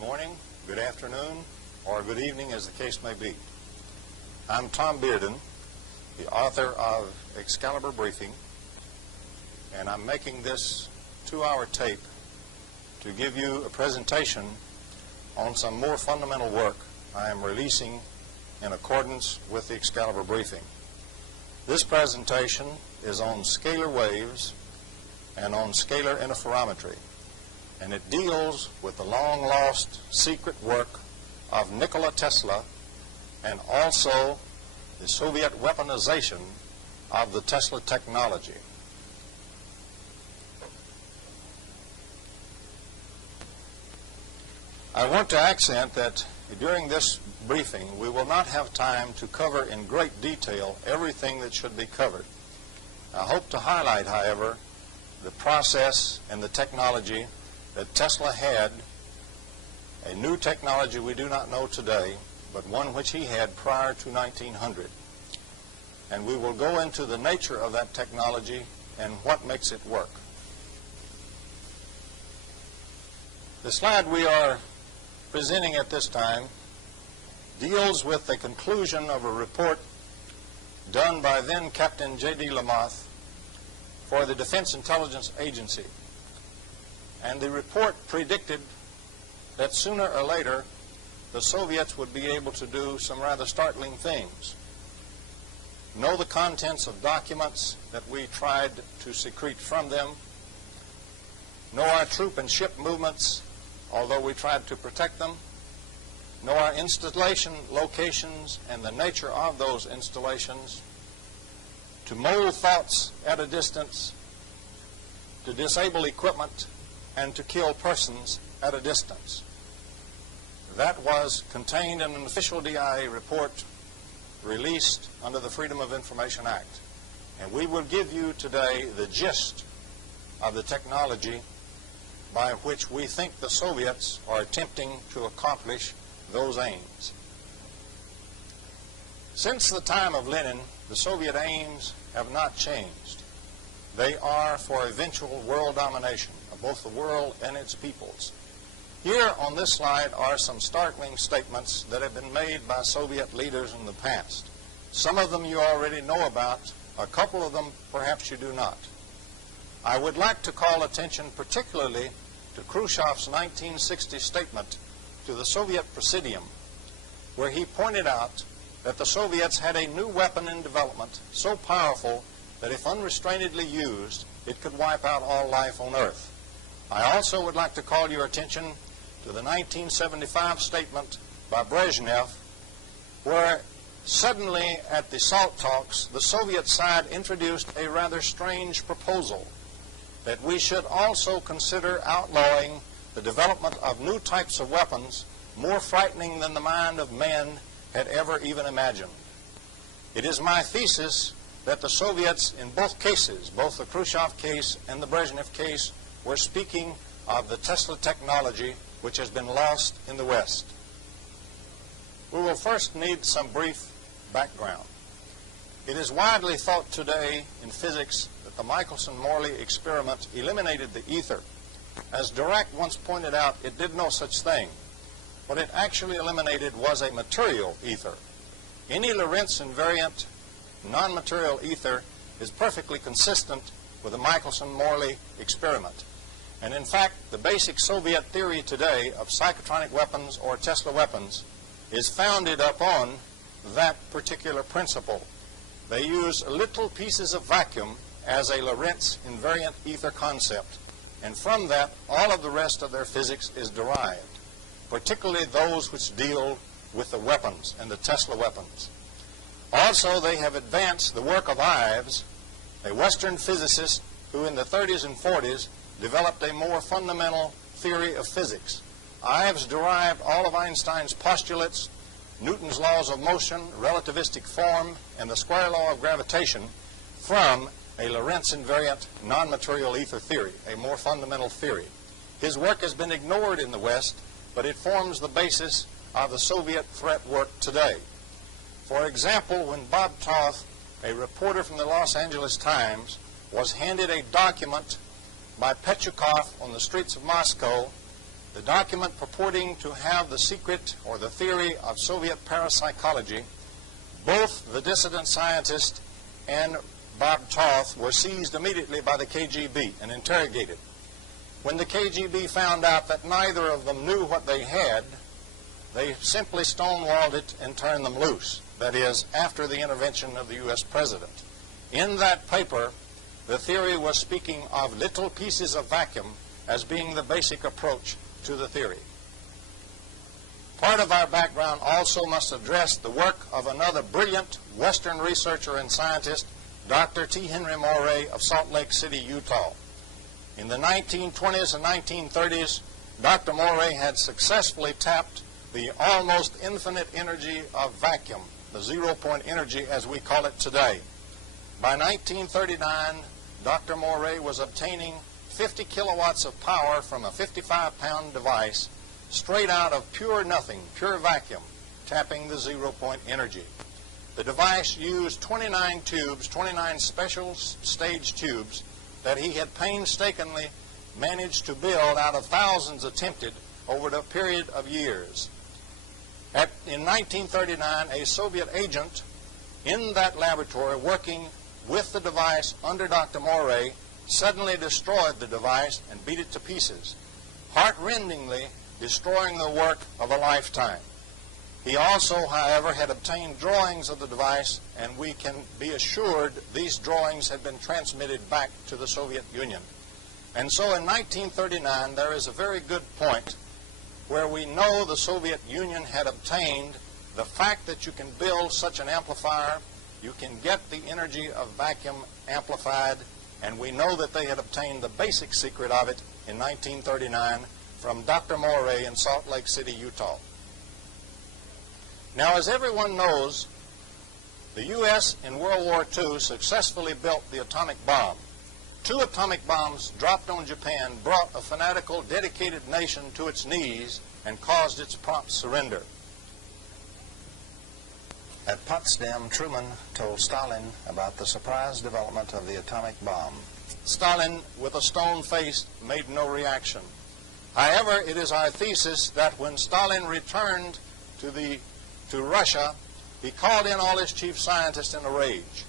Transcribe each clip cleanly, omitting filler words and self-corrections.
morning, good afternoon, or good evening as the case may be. I'm Tom Bearden, the author of Excalibur Briefing, and I'm making this 2-hour tape to give you a presentation on some more fundamental work I am releasing in accordance with the Excalibur Briefing. This presentation is on scalar waves and on scalar interferometry, and it deals with the long-lost secret work of Nikola Tesla and also the Soviet weaponization of the Tesla technology. I want to accent that during this briefing we will not have time to cover in great detail everything that should be covered. I hope to highlight, however, the process and the technology that Tesla had, a new technology we do not know today, but one which he had prior to 1900. And we will go into the nature of that technology and what makes it work. The slide we are presenting at this time deals with the conclusion of a report done by then Captain J.D. Lamoth for the Defense Intelligence Agency. And the report predicted that sooner or later the Soviets would be able to do some rather startling things. Know the contents of documents that we tried to secrete from them. Know our troop and ship movements, although we tried to protect them. Know our installation locations and the nature of those installations. To mold thoughts at a distance, to disable equipment, and to kill persons at a distance. That was contained in an official DIA report released under the Freedom of Information Act. And we will give you today the gist of the technology by which we think the Soviets are attempting to accomplish those aims. Since the time of Lenin, the Soviet aims have not changed. They are for eventual world domination of both the world and its peoples. Here on this slide are some startling statements that have been made by Soviet leaders in the past. Some of them you already know about, a couple of them perhaps you do not. I would like to call attention particularly to Khrushchev's 1960 statement to the Soviet Presidium, where he pointed out that the Soviets had a new weapon in development so powerful that if unrestrainedly used, it could wipe out all life on Earth. I also would like to call your attention to the 1975 statement by Brezhnev, where suddenly at the SALT talks, the Soviet side introduced a rather strange proposal that we should also consider outlawing the development of new types of weapons more frightening than the mind of man had ever even imagined. It is my thesis that the Soviets in both cases, both the Khrushchev case and the Brezhnev case, were speaking of the Tesla technology which has been lost in the West. We will first need some brief background. It is widely thought today in physics that the Michelson-Morley experiment eliminated the ether. As Dirac once pointed out, it did no such thing. What it actually eliminated was a material ether. Any Lorentz invariant non-material ether is perfectly consistent with the Michelson-Morley experiment. And in fact, the basic Soviet theory today of psychotronic weapons or Tesla weapons is founded upon that particular principle. They use little pieces of vacuum as a Lorentz invariant ether concept, and from that all of the rest of their physics is derived, particularly those which deal with the weapons and the Tesla weapons. Also, they have advanced the work of Ives, a Western physicist who in the 30s and 40s developed a more fundamental theory of physics. Ives derived all of Einstein's postulates, Newton's laws of motion, relativistic form, and the square law of gravitation from a Lorentz invariant non-material ether theory, a more fundamental theory. His work has been ignored in the West, but it forms the basis of the Soviet threat work today. For example, when Bob Toth, a reporter from the Los Angeles Times, was handed a document by Petchukov on the streets of Moscow the document purporting to have the secret or the theory of Soviet parapsychology, both the dissident scientist and Bob Toth were seized immediately by the KGB and interrogated. When the KGB found out that neither of them knew what they had, they simply stonewalled it and turned them loose. That is, after the intervention of the U.S. President. In that paper, the theory was speaking of little pieces of vacuum as being the basic approach to the theory. Part of our background also must address the work of another brilliant Western researcher and scientist, Dr. T. Henry Moray of Salt Lake City, Utah. In the 1920s and 1930s, Dr. Moray had successfully tapped the almost infinite energy of vacuum, the zero-point energy as we call it today. By 1939, Dr. Moray was obtaining 50 kilowatts of power from a 55-pound device straight out of pure nothing, pure vacuum, tapping the zero-point energy. The device used 29 tubes, 29 special stage tubes that he had painstakingly managed to build out of thousands attempted over the period of years. In 1939, a Soviet agent in that laboratory working with the device under Dr. Moray suddenly destroyed the device and beat it to pieces, heart-rendingly destroying the work of a lifetime. He also, however, had obtained drawings of the device, and we can be assured these drawings had been transmitted back to the Soviet Union. And so in 1939, there is a very good point where we know the Soviet Union had obtained the fact that you can build such an amplifier, you can get the energy of vacuum amplified, and we know that they had obtained the basic secret of it in 1939 from Dr. Moray in Salt Lake City, Utah. Now, as everyone knows, the U.S. in World War II successfully built the atomic bomb. 2 atomic bombs dropped on Japan brought a fanatical, dedicated nation to its knees and caused its prompt surrender. At Potsdam, Truman told Stalin about the surprise development of the atomic bomb. Stalin, with a stone face, made no reaction. However, it is our thesis that when Stalin returned to Russia, he called in all his chief scientists in a rage.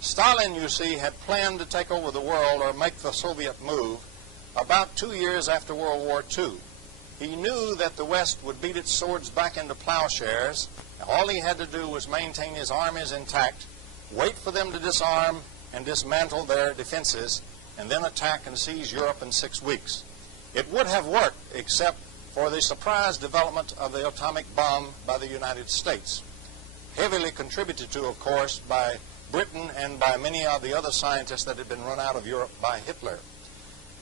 Stalin, you see, had planned to take over the world or make the Soviet move about 2 years after World War II. He knew that the West would beat its swords back into plowshares. All he had to do was maintain his armies intact, wait for them to disarm and dismantle their defenses, and then attack and seize Europe in 6 weeks. It would have worked except for the surprise development of the atomic bomb by the United States, heavily contributed to, of course, by Britain and by many of the other scientists that had been run out of Europe by Hitler.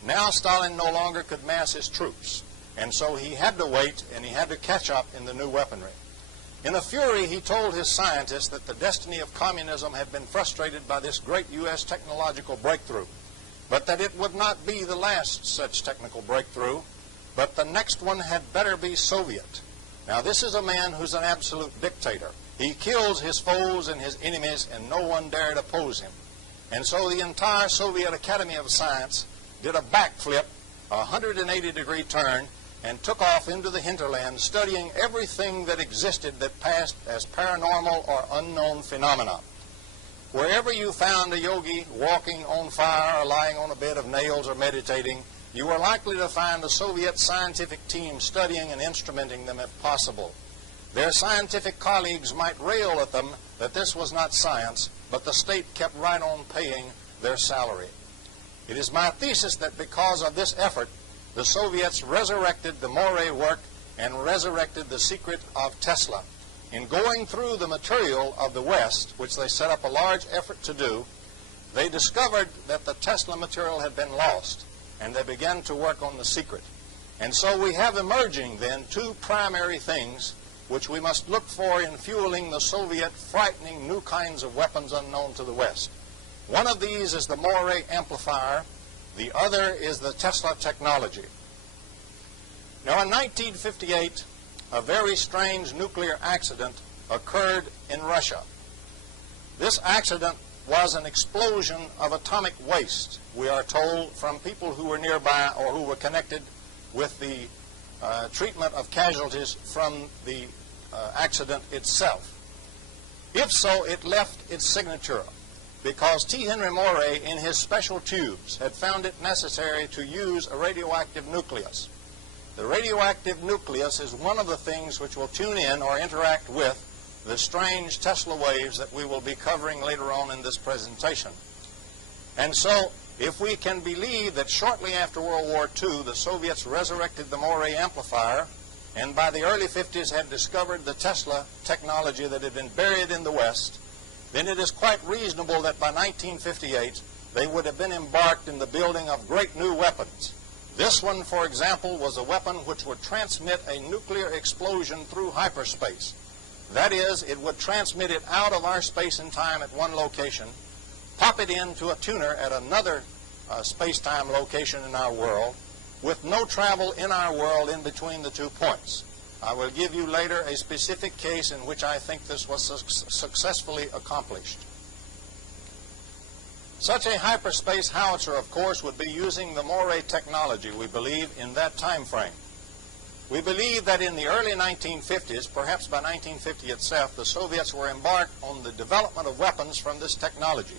Now Stalin no longer could mass his troops, and so he had to wait and he had to catch up in the new weaponry. In a fury, he told his scientists that the destiny of communism had been frustrated by this great U.S. technological breakthrough, but that it would not be the last such technical breakthrough, but the next one had better be Soviet. Now, this is a man who's an absolute dictator. He kills his foes and his enemies, and no one dared oppose him. And so the entire Soviet Academy of Science did a backflip, a 180-degree turn, and took off into the hinterland, studying everything that existed that passed as paranormal or unknown phenomena. Wherever you found a yogi walking on fire or lying on a bed of nails or meditating, you were likely to find a Soviet scientific team studying and instrumenting them if possible. Their scientific colleagues might rail at them that this was not science, but the state kept right on paying their salary. It is my thesis that because of this effort, the Soviets resurrected the Moray work and resurrected the secret of Tesla. In going through the material of the West, which they set up a large effort to do, they discovered that the Tesla material had been lost, and they began to work on the secret. And so we have emerging then 2 primary things which we must look for in fueling the Soviet frightening new kinds of weapons unknown to the West. One of these is the Moray amplifier. The other is the Tesla technology. Now, in 1958, a very strange nuclear accident occurred in Russia. This accident was an explosion of atomic waste, we are told, from people who were nearby or who were connected with the treatment of casualties from the accident itself. If so, it left its signature because T. Henry Morey, in his special tubes, had found it necessary to use a radioactive nucleus. The radioactive nucleus is one of the things which will tune in or interact with the strange Tesla waves that we will be covering later on in this presentation. And so, if we can believe that shortly after World War II, the Soviets resurrected the Morey amplifier, and by the early 50s had discovered the Tesla technology that had been buried in the West, then it is quite reasonable that by 1958 they would have been embarked in the building of great new weapons. This one, for example, was a weapon which would transmit a nuclear explosion through hyperspace. That is, it would transmit it out of our space and time at one location, pop it into a tuner at another space-time location in our world, with no travel in our world in between the 2 points. I will give you later a specific case in which I think this was successfully accomplished. Such a hyperspace howitzer, of course, would be using the Morey technology, we believe, in that time frame. We believe that in the early 1950s, perhaps by 1950 itself, the Soviets were embarked on the development of weapons from this technology.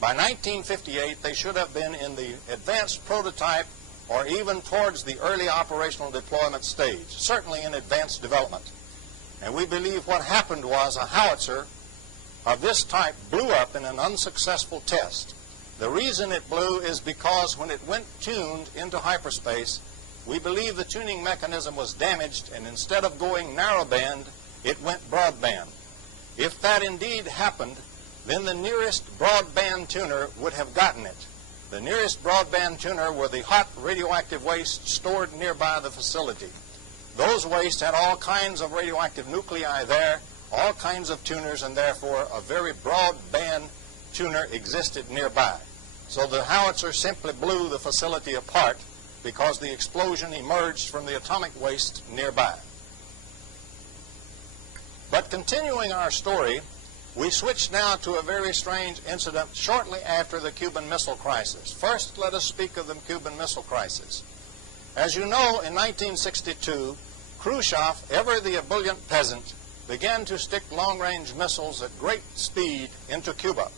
By 1958, they should have been in the advanced prototype or even towards the early operational deployment stage, certainly in advanced development. And we believe what happened was a howitzer of this type blew up in an unsuccessful test. The reason it blew is because when it went tuned into hyperspace, we believe the tuning mechanism was damaged, and instead of going narrowband, it went broadband. If that indeed happened, then the nearest broadband tuner would have gotten it. The nearest broadband tuner were the hot radioactive waste stored nearby the facility. Those wastes had all kinds of radioactive nuclei there, all kinds of tuners, and therefore a very broadband tuner existed nearby. So the howitzer simply blew the facility apart because the explosion emerged from the atomic waste nearby. But continuing our story, we switch now to a very strange incident shortly after the Cuban Missile Crisis. First, let us speak of the Cuban Missile Crisis. As you know, in 1962, Khrushchev, ever the ebullient peasant, began to stick long-range missiles at great speed into Cuba.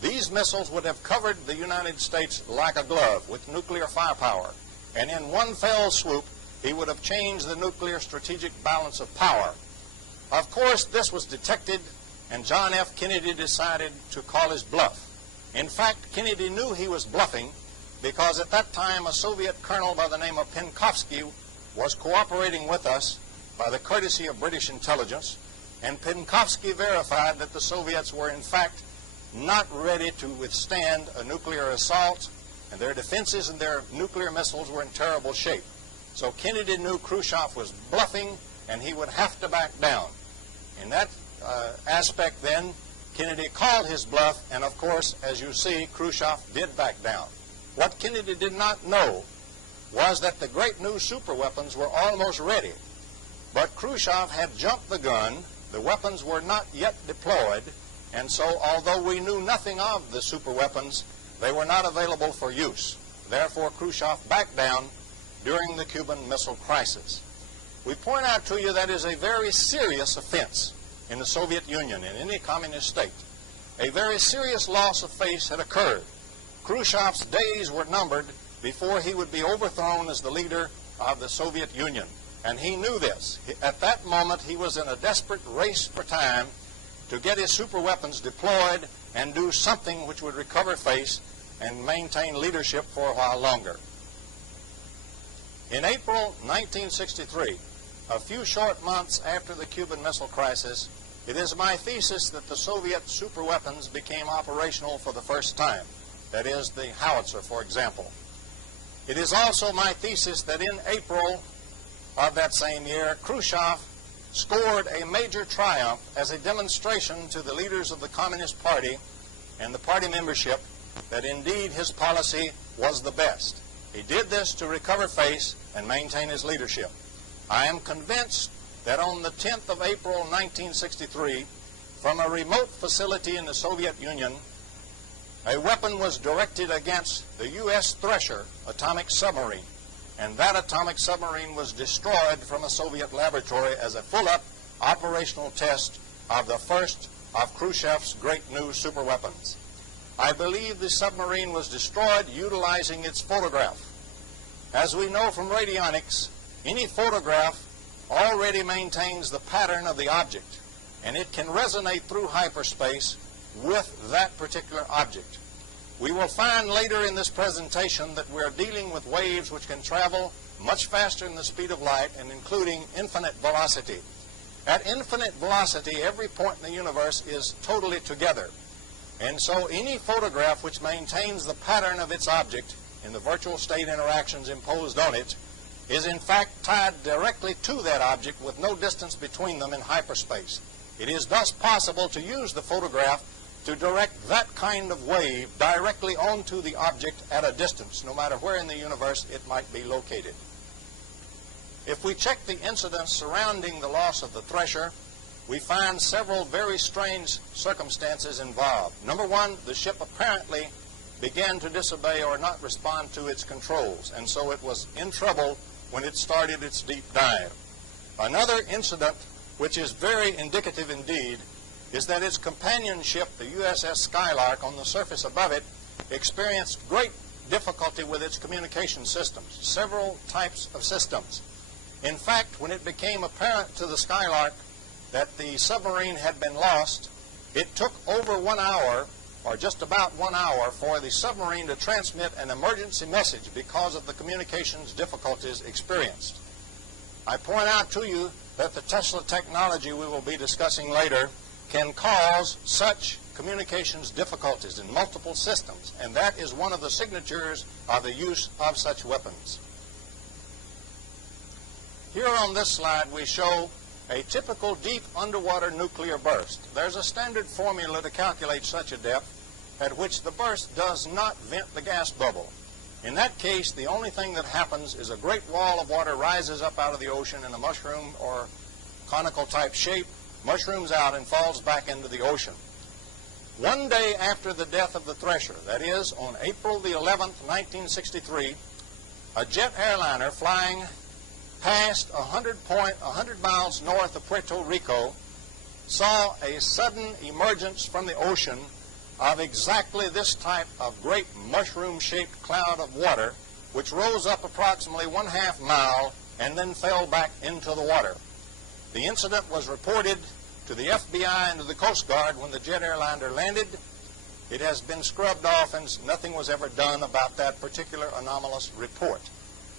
These missiles would have covered the United States like a glove with nuclear firepower, and in one fell swoop, he would have changed the nuclear strategic balance of power. Of course, this was detected, and John F. Kennedy decided to call his bluff. In fact, Kennedy knew he was bluffing because at that time a Soviet colonel by the name of Penkovsky was cooperating with us by the courtesy of British intelligence, and Penkovsky verified that the Soviets were in fact not ready to withstand a nuclear assault, and their defenses and their nuclear missiles were in terrible shape. So Kennedy knew Khrushchev was bluffing and he would have to back down. In that aspect then, Kennedy called his bluff, and of course, as you see, Khrushchev did back down. What Kennedy did not know was that the great new superweapons were almost ready. But Khrushchev had jumped the gun, the weapons were not yet deployed, and so although we knew nothing of the superweapons, they were not available for use. Therefore, Khrushchev backed down during the Cuban Missile Crisis. We point out to you that is a very serious offense in the Soviet Union, in any communist state. A very serious loss of face had occurred. Khrushchev's days were numbered before he would be overthrown as the leader of the Soviet Union. And he knew this. At that moment, he was in a desperate race for time to get his superweapons deployed and do something which would recover face and maintain leadership for a while longer. In April 1963, a few short months after the Cuban Missile Crisis, it is my thesis that the Soviet superweapons became operational for the first time. That is, the howitzer, for example. It is also my thesis that in April of that same year, Khrushchev scored a major triumph as a demonstration to the leaders of the Communist Party and the party membership that indeed his policy was the best. He did this to recover face and maintain his leadership. I am convinced that on the 10th of April 1963, from a remote facility in the Soviet Union, a weapon was directed against the U.S. Thresher atomic submarine. and that atomic submarine was destroyed from a Soviet laboratory as a full-up operational test of the first of Khrushchev's great new superweapons. I believe the submarine was destroyed utilizing its photograph. As we know from radionics, any photograph already maintains the pattern of the object, and it can resonate through hyperspace with that particular object. We will find later in this presentation that we are dealing with waves which can travel much faster than the speed of light and including infinite velocity. At infinite velocity, every point in the universe is totally together. And so any photograph which maintains the pattern of its object in the virtual state interactions imposed on it is in fact tied directly to that object with no distance between them in hyperspace. It is thus possible to use the photograph to direct that kind of wave directly onto the object at a distance, no matter where in the universe it might be located. If we check the incidents surrounding the loss of the Thresher, we find several very strange circumstances involved. Number one, the ship apparently began to disobey or not respond to its controls, and so it was in trouble when it started its deep dive. Another incident, which is very indicative indeed, is that its companion ship, the USS Scalar, on the surface above it, experienced great difficulty with its communication systems, several types of systems. In fact, when it became apparent to the Scalar that the submarine had been lost, it took over 1 hour, or just about 1 hour, for the submarine to transmit an emergency message because of the communications difficulties experienced. I point out to you that the Tesla technology we will be discussing later can cause such communications difficulties in multiple systems, and that is one of the signatures of the use of such weapons. Here on this slide we show a typical deep underwater nuclear burst. There's a standard formula to calculate such a depth at which the burst does not vent the gas bubble. In that case, the only thing that happens is a great wall of water rises up out of the ocean in a mushroom or conical type shape, mushrooms out and falls back into the ocean. One day after the death of the Thresher, that is on April the 11th, 1963, a jet airliner flying past 100 miles north of Puerto Rico saw a sudden emergence from the ocean of exactly this type of great mushroom-shaped cloud of water, which rose up approximately 1/2 mile and then fell back into the water. The incident was reported to the FBI and to the Coast Guard when the jet airliner landed. It has been scrubbed off and nothing was ever done about that particular anomalous report.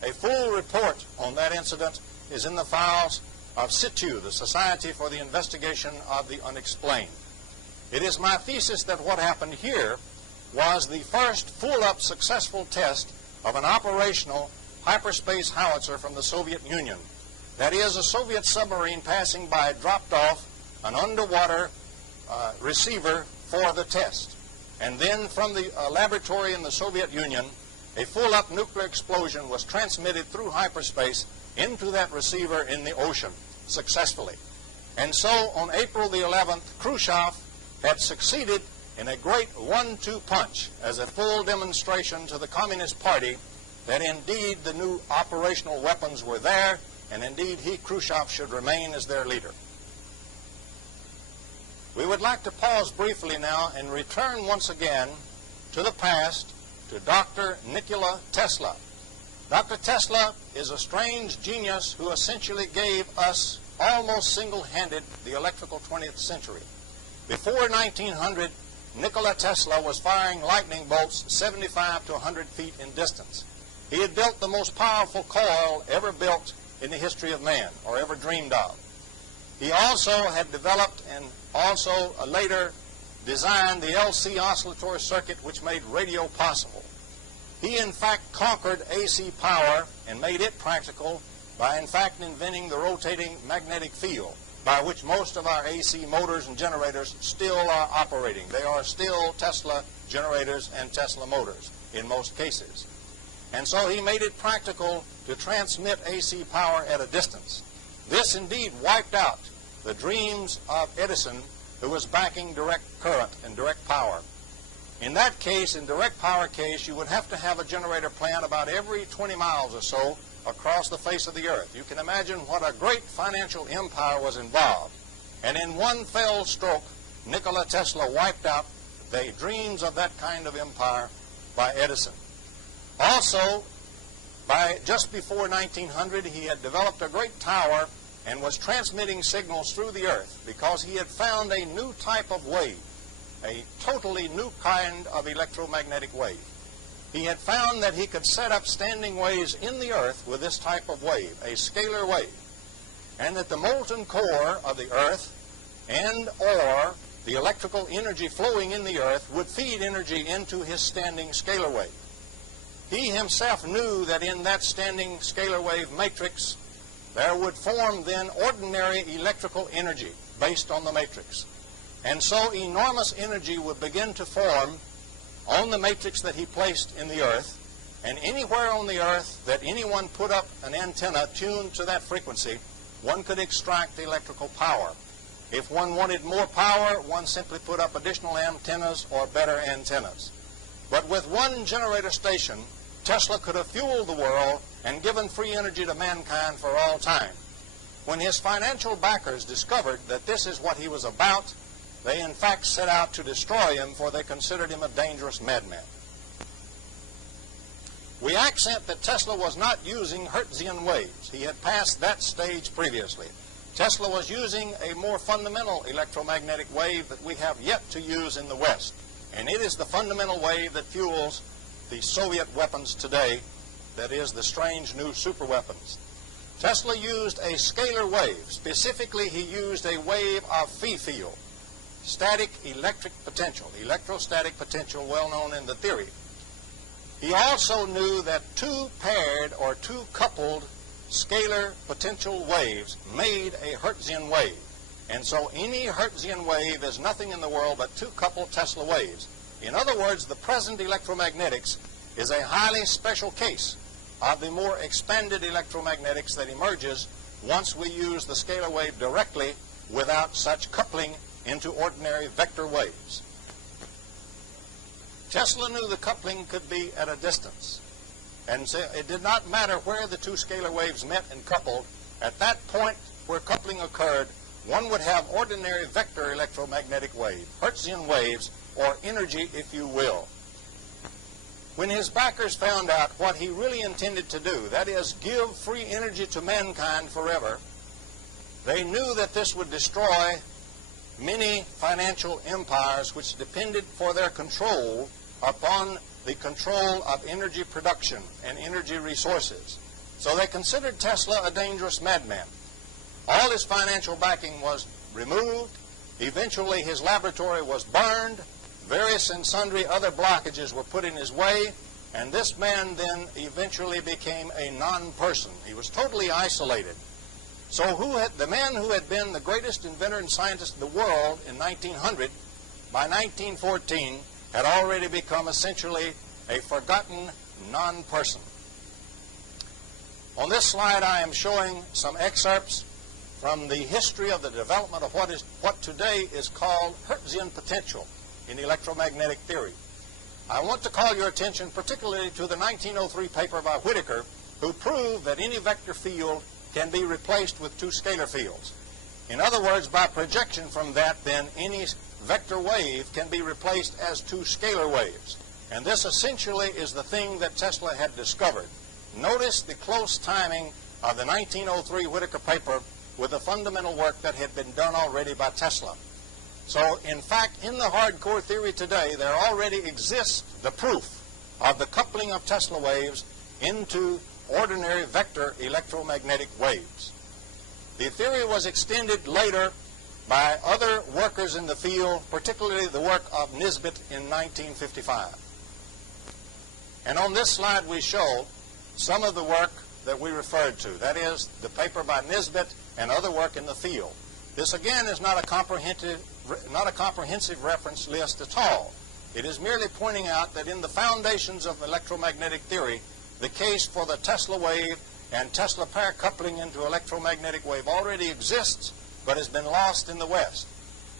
A full report on that incident is in the files of SITU, the Society for the Investigation of the Unexplained. It is my thesis that what happened here was the first full-up successful test of an operational hyperspace howitzer from the Soviet Union. That is, a Soviet submarine passing by dropped off an underwater receiver for the test. And then from the laboratory in the Soviet Union, a full-up nuclear explosion was transmitted through hyperspace into that receiver in the ocean successfully. And so on April the 11th, Khrushchev had succeeded in a great 1-2 punch as a full demonstration to the Communist Party that indeed the new operational weapons were there, and indeed he, Khrushchev, should remain as their leader. We would like to pause briefly now and return once again to the past, to Dr. Nikola Tesla. Dr. Tesla is a strange genius who essentially gave us almost single-handed the electrical 20th century. Before 1900, Nikola Tesla was firing lightning bolts 75 to 100 feet in distance. He had built the most powerful coil ever built in the history of man, or ever dreamed of. He also had developed and also later designed the LC oscillatory circuit, which made radio possible. He in fact conquered AC power and made it practical by in fact inventing the rotating magnetic field, by which most of our AC motors and generators still are operating. They are still Tesla generators and Tesla motors in most cases. And so he made it practical to transmit AC power at a distance. This indeed wiped out the dreams of Edison, who was backing direct current and direct power. In that case, in direct power case, you would have to have a generator plant about every 20 miles or so across the face of the earth. You can imagine what a great financial empire was involved. And in one fell stroke, Nikola Tesla wiped out the dreams of that kind of empire by Edison. Also, by just before 1900, he had developed a great tower and was transmitting signals through the earth because he had found a new type of wave, a totally new kind of electromagnetic wave. He had found that he could set up standing waves in the earth with this type of wave, a scalar wave, and that the molten core of the earth and or the electrical energy flowing in the earth would feed energy into his standing scalar wave. He himself knew that in that standing scalar wave matrix there would form then ordinary electrical energy based on the matrix. And so enormous energy would begin to form on the matrix that he placed in the earth, and anywhere on the earth that anyone put up an antenna tuned to that frequency, one could extract electrical power. If one wanted more power, one simply put up additional antennas or better antennas. But with one generator station, Tesla could have fueled the world and given free energy to mankind for all time. When his financial backers discovered that this is what he was about, they in fact set out to destroy him, for they considered him a dangerous madman. We accent that Tesla was not using Hertzian waves. He had passed that stage previously. Tesla was using a more fundamental electromagnetic wave that we have yet to use in the West. And it is the fundamental wave that fuels the Soviet weapons today, that is, the strange new superweapons. Tesla used a scalar wave. Specifically, he used a wave of phi field, static electric potential, electrostatic potential, well known in the theory. He also knew that two paired or two coupled scalar potential waves made a Hertzian wave. And so any Hertzian wave is nothing in the world but two coupled Tesla waves. In other words, the present electromagnetics is a highly special case of the more expanded electromagnetics that emerges once we use the scalar wave directly without such coupling into ordinary vector waves. Tesla knew the coupling could be at a distance, and so it did not matter where the two scalar waves met and coupled. At that point where coupling occurred, one would have ordinary vector electromagnetic wave, Hertzian waves, or energy, if you will. When his backers found out what he really intended to do, that is, give free energy to mankind forever, they knew that this would destroy many financial empires which depended for their control upon the control of energy production and energy resources. So they considered Tesla a dangerous madman. All his financial backing was removed. Eventually his laboratory was burned. Various and sundry other blockages were put in his way, and this man then eventually became a non-person. He was totally isolated. So the man who had been the greatest inventor and scientist in the world in 1900, by 1914, had already become essentially a forgotten non-person. On this slide, I am showing some excerpts from the history of the development of what today is called Hertzian potential in electromagnetic theory. I want to call your attention particularly to the 1903 paper by Whittaker, who proved that any vector field can be replaced with two scalar fields. In other words, by projection from that, then any vector wave can be replaced as two scalar waves. And this essentially is the thing that Tesla had discovered. Notice the close timing of the 1903 Whittaker paper with the fundamental work that had been done already by Tesla. So, in fact, in the hardcore theory today, there already exists the proof of the coupling of Tesla waves into ordinary vector electromagnetic waves. The theory was extended later by other workers in the field, particularly the work of Nisbet in 1955. And on this slide we show some of the work that we referred to, that is, the paper by Nisbet and other work in the field. This again is not a comprehensive reference list at all. It is merely pointing out that in the foundations of electromagnetic theory, the case for the Tesla wave and Tesla pair coupling into electromagnetic wave already exists, but has been lost in the West.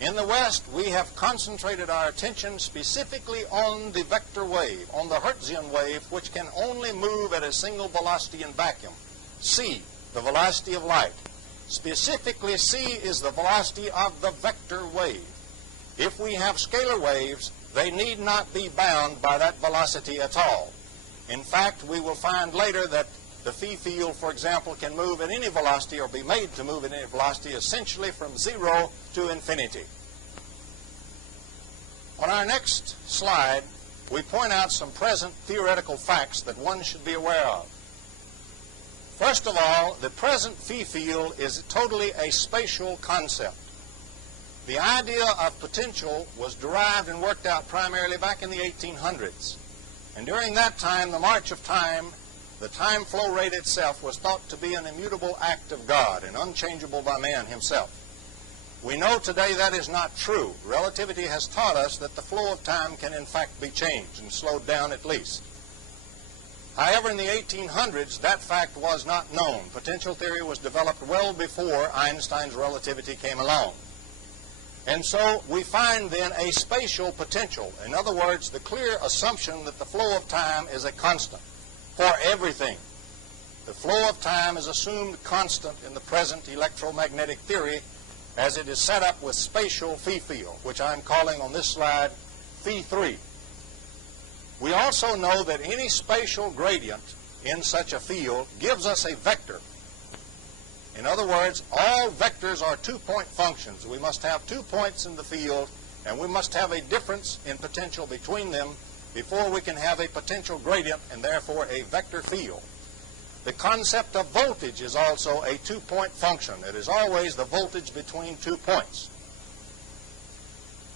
In the West, we have concentrated our attention specifically on the vector wave, on the Hertzian wave, which can only move at a single velocity in vacuum. c, the velocity of light. Specifically, c is the velocity of the vector wave. If we have scalar waves, they need not be bound by that velocity at all. In fact, we will find later that the phi field, for example, can move at any velocity or be made to move at any velocity, essentially from 0 to infinity. On our next slide, we point out some present theoretical facts that one should be aware of. First of all, the present phi field is totally a spatial concept. The idea of potential was derived and worked out primarily back in the 1800s. And during that time, the march of time, the time flow rate itself was thought to be an immutable act of God and unchangeable by man himself. We know today that is not true. Relativity has taught us that the flow of time can in fact be changed and slowed down at least. However, in the 1800s, that fact was not known. Potential theory was developed well before Einstein's relativity came along. And so we find then a spatial potential. In other words, the clear assumption that the flow of time is a constant for everything. The flow of time is assumed constant in the present electromagnetic theory as it is set up with spatial phi field, which I'm calling on this slide phi 3. We also know that any spatial gradient in such a field gives us a vector. In other words, all vectors are two-point functions. We must have 2 points in the field, and we must have a difference in potential between them before we can have a potential gradient and therefore a vector field. The concept of voltage is also a 2-point function. It is always the voltage between 2 points.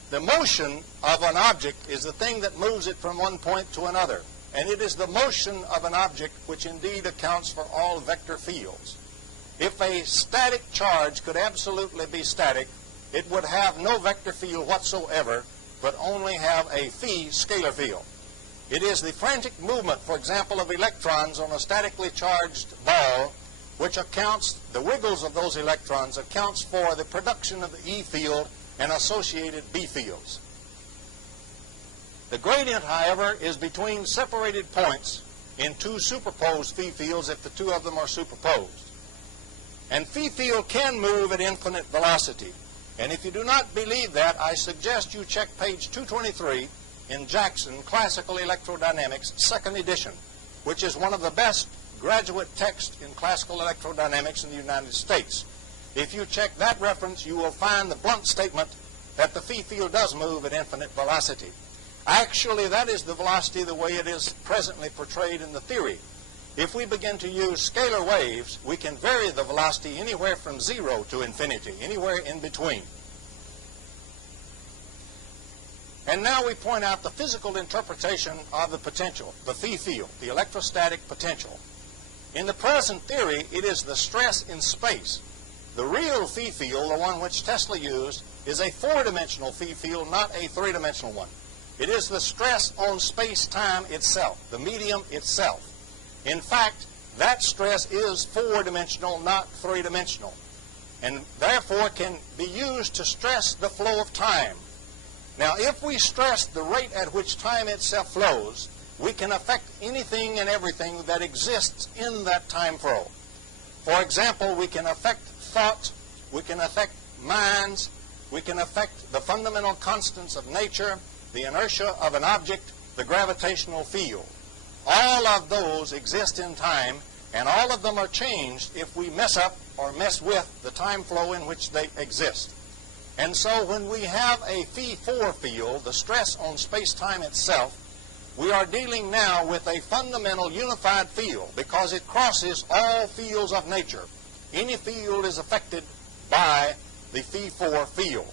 The motion of an object is the thing that moves it from one point to another, and it is the motion of an object which indeed accounts for all vector fields. If a static charge could absolutely be static, it would have no vector field whatsoever, but only have a phi scalar field. It is the frantic movement, for example, of electrons on a statically charged ball, which accounts, the wiggles of those electrons accounts for the production of the E field and associated B fields. The gradient, however, is between separated points in 2 superposed phi fields if the 2 of them are superposed. And phi field can move at infinite velocity. And if you do not believe that, I suggest you check page 223 in Jackson, Classical Electrodynamics, 2nd edition, which is one of the best graduate texts in classical electrodynamics in the United States. If you check that reference, you will find the blunt statement that the phi field does move at infinite velocity. Actually, that is the velocity the way it is presently portrayed in the theory. If we begin to use scalar waves, we can vary the velocity anywhere from 0 to infinity, anywhere in between. And now we point out the physical interpretation of the potential, the phi field, the electrostatic potential. In the present theory, it is the stress in space. The real phi field, the one which Tesla used, is a 4-dimensional phi field, not a 3-dimensional one. It is the stress on space-time itself, the medium itself. In fact, that stress is 4-dimensional, not 3-dimensional, and therefore can be used to stress the flow of time. Now, if we stress the rate at which time itself flows, we can affect anything and everything that exists in that time flow. For example, we can affect thought, we can affect minds, we can affect the fundamental constants of nature, the inertia of an object, the gravitational field. All of those exist in time, and all of them are changed if we mess up or mess with the time flow in which they exist. And so when we have a phi 4 field, the stress on space-time itself, we are dealing now with a fundamental unified field because it crosses all fields of nature. Any field is affected by the phi 4 field.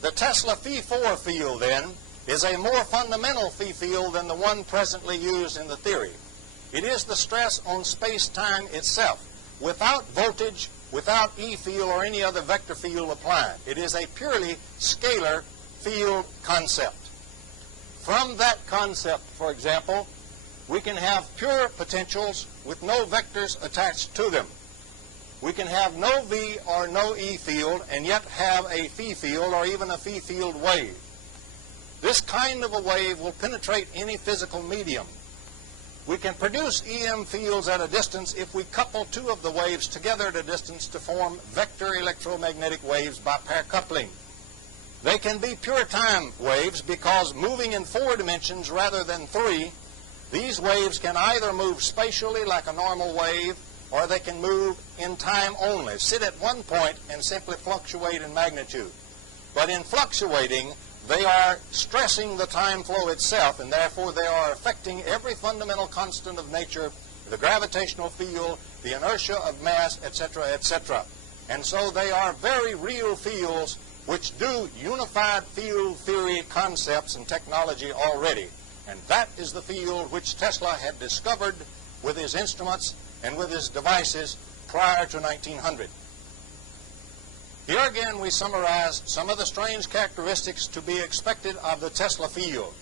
The Tesla phi 4 field, then, is a more fundamental phi field than the one presently used in the theory. It is the stress on space-time itself, without voltage, without E field or any other vector field applied. It is a purely scalar field concept. From that concept, for example, we can have pure potentials with no vectors attached to them. We can have no V or no E field and yet have a phi field or even a phi field wave. This kind of a wave will penetrate any physical medium. We can produce EM fields at a distance if we couple two of the waves together at a distance to form vector electromagnetic waves by pair coupling. They can be pure time waves because moving in 4 dimensions rather than 3, these waves can either move spatially like a normal wave, or they can move in time only, sit at one point and simply fluctuate in magnitude. But in fluctuating, they are stressing the time flow itself, and therefore they are affecting every fundamental constant of nature, the gravitational field, the inertia of mass, etc., etc. And so they are very real fields which do unified field theory concepts and technology already. And that is the field which Tesla had discovered with his instruments and with his devices prior to 1900. Here again we summarize some of the strange characteristics to be expected of the Tesla field.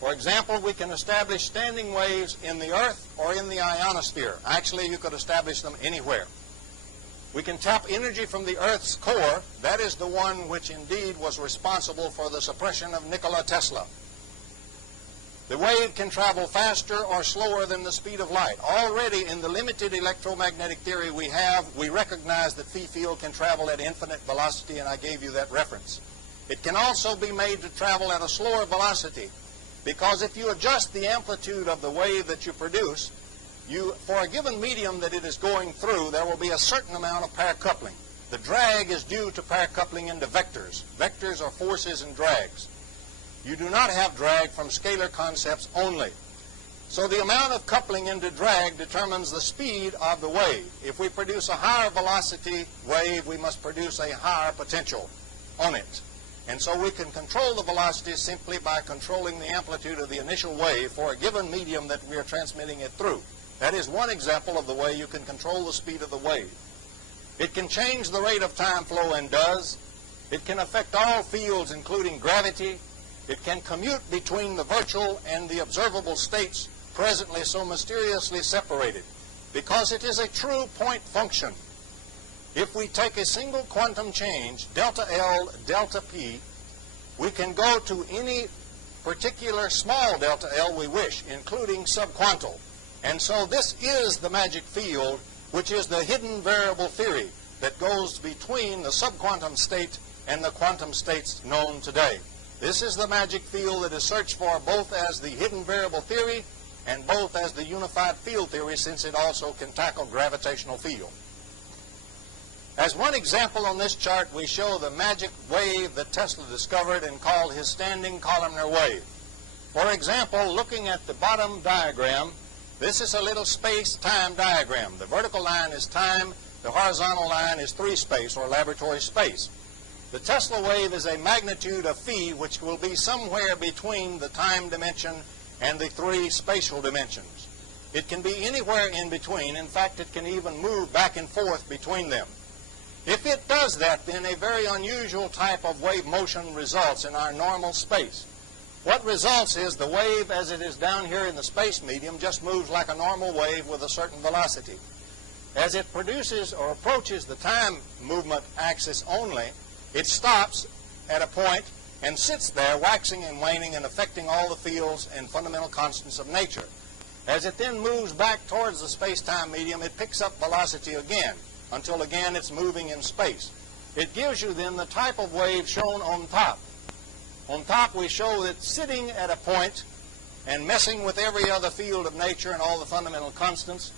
For example, we can establish standing waves in the Earth or in the ionosphere. Actually, you could establish them anywhere. We can tap energy from the Earth's core. That is the one which indeed was responsible for the suppression of Nikola Tesla. The wave can travel faster or slower than the speed of light. Already in the limited electromagnetic theory we have, we recognize that phi field can travel at infinite velocity, and I gave you that reference. It can also be made to travel at a slower velocity, because if you adjust the amplitude of the wave that you produce, for a given medium that it is going through, there will be a certain amount of pair coupling. The drag is due to pair coupling into vectors. Vectors are forces and drags. You do not have drag from scalar concepts only. So the amount of coupling into drag determines the speed of the wave. If we produce a higher velocity wave, we must produce a higher potential on it. And so we can control the velocity simply by controlling the amplitude of the initial wave for a given medium that we are transmitting it through. That is one example of the way you can control the speed of the wave. It can change the rate of time flow and does. It can affect all fields, including gravity. It can commute between the virtual and the observable states presently so mysteriously separated, because it is a true point function. If we take a single quantum change, delta L, delta P, we can go to any particular small delta L we wish, including subquantal. And so this is the magic field, which is the hidden variable theory that goes between the subquantum state and the quantum states known today. This is the magic field that is searched for both as the hidden variable theory and both as the unified field theory, since it also can tackle gravitational field. As one example on this chart, we show the magic wave that Tesla discovered and called his standing columnar wave. For example, looking at the bottom diagram, this is a little space-time diagram. The vertical line is time, the horizontal line is 3-space or laboratory space. The Tesla wave is a magnitude of phi which will be somewhere between the time dimension and the 3 spatial dimensions. It can be anywhere in between. In fact, it can even move back and forth between them. If it does that, then a very unusual type of wave motion results in our normal space. What results is the wave, as it is down here in the space medium, just moves like a normal wave with a certain velocity. As it produces or approaches the time movement axis only, it stops at a point and sits there, waxing and waning and affecting all the fields and fundamental constants of nature. As it then moves back towards the space-time medium, it picks up velocity again, until again it's moving in space. It gives you then the type of wave shown on top. On top we show that sitting at a point and messing with every other field of nature and all the fundamental constants,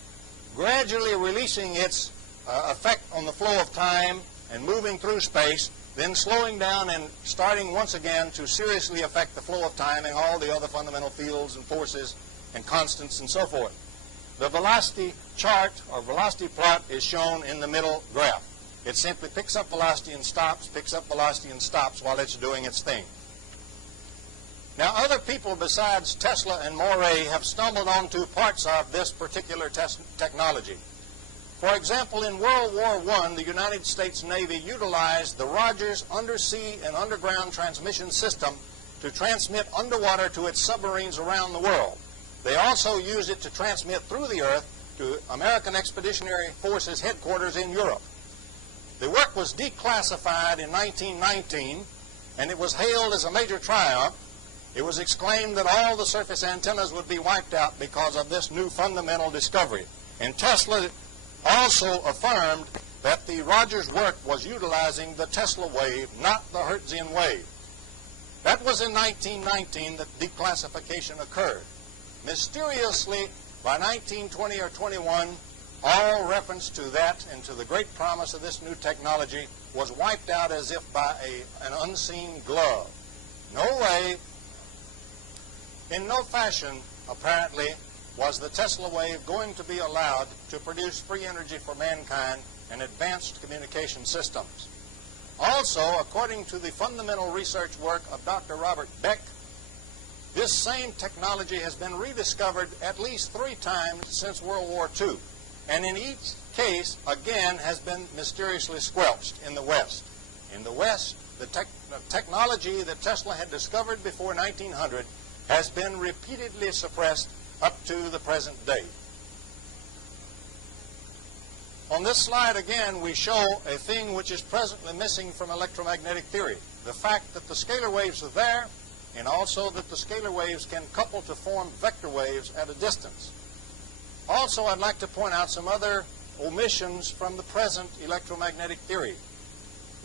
gradually releasing its effect on the flow of time and moving through space, then slowing down and starting once again to seriously affect the flow of time and all the other fundamental fields and forces and constants and so forth. The velocity chart or velocity plot is shown in the middle graph. It simply picks up velocity and stops, picks up velocity and stops while it's doing its thing. Now, other people besides Tesla and Morey have stumbled onto parts of this particular technology. For example, in World War I, the United States Navy utilized the Rogers undersea and underground transmission system to transmit underwater to its submarines around the world. They also used it to transmit through the earth to American Expeditionary Forces headquarters in Europe. The work was declassified in 1919, and it was hailed as a major triumph. it was exclaimed that all the surface antennas would be wiped out because of this new fundamental discovery. And Tesla also affirmed that the Rogers work was utilizing the Tesla wave, not the Hertzian wave. That was in 1919 that declassification occurred. Mysteriously, by 1920 or 21, all reference to that and to the great promise of this new technology was wiped out as if by an unseen glove. No way, in no fashion, apparently, was the Tesla wave going to be allowed to produce free energy for mankind and advanced communication systems. Also, according to the fundamental research work of Dr. Robert Beck, this same technology has been rediscovered at least 3 times since World War II, and in each case, again, has been mysteriously squelched in the West. In the West, the technology that Tesla had discovered before 1900 has been repeatedly suppressed up to the present day. On this slide, again, we show a thing which is presently missing from electromagnetic theory. The fact that the scalar waves are there, and also that the scalar waves can couple to form vector waves at a distance. Also, I'd like to point out some other omissions from the present electromagnetic theory.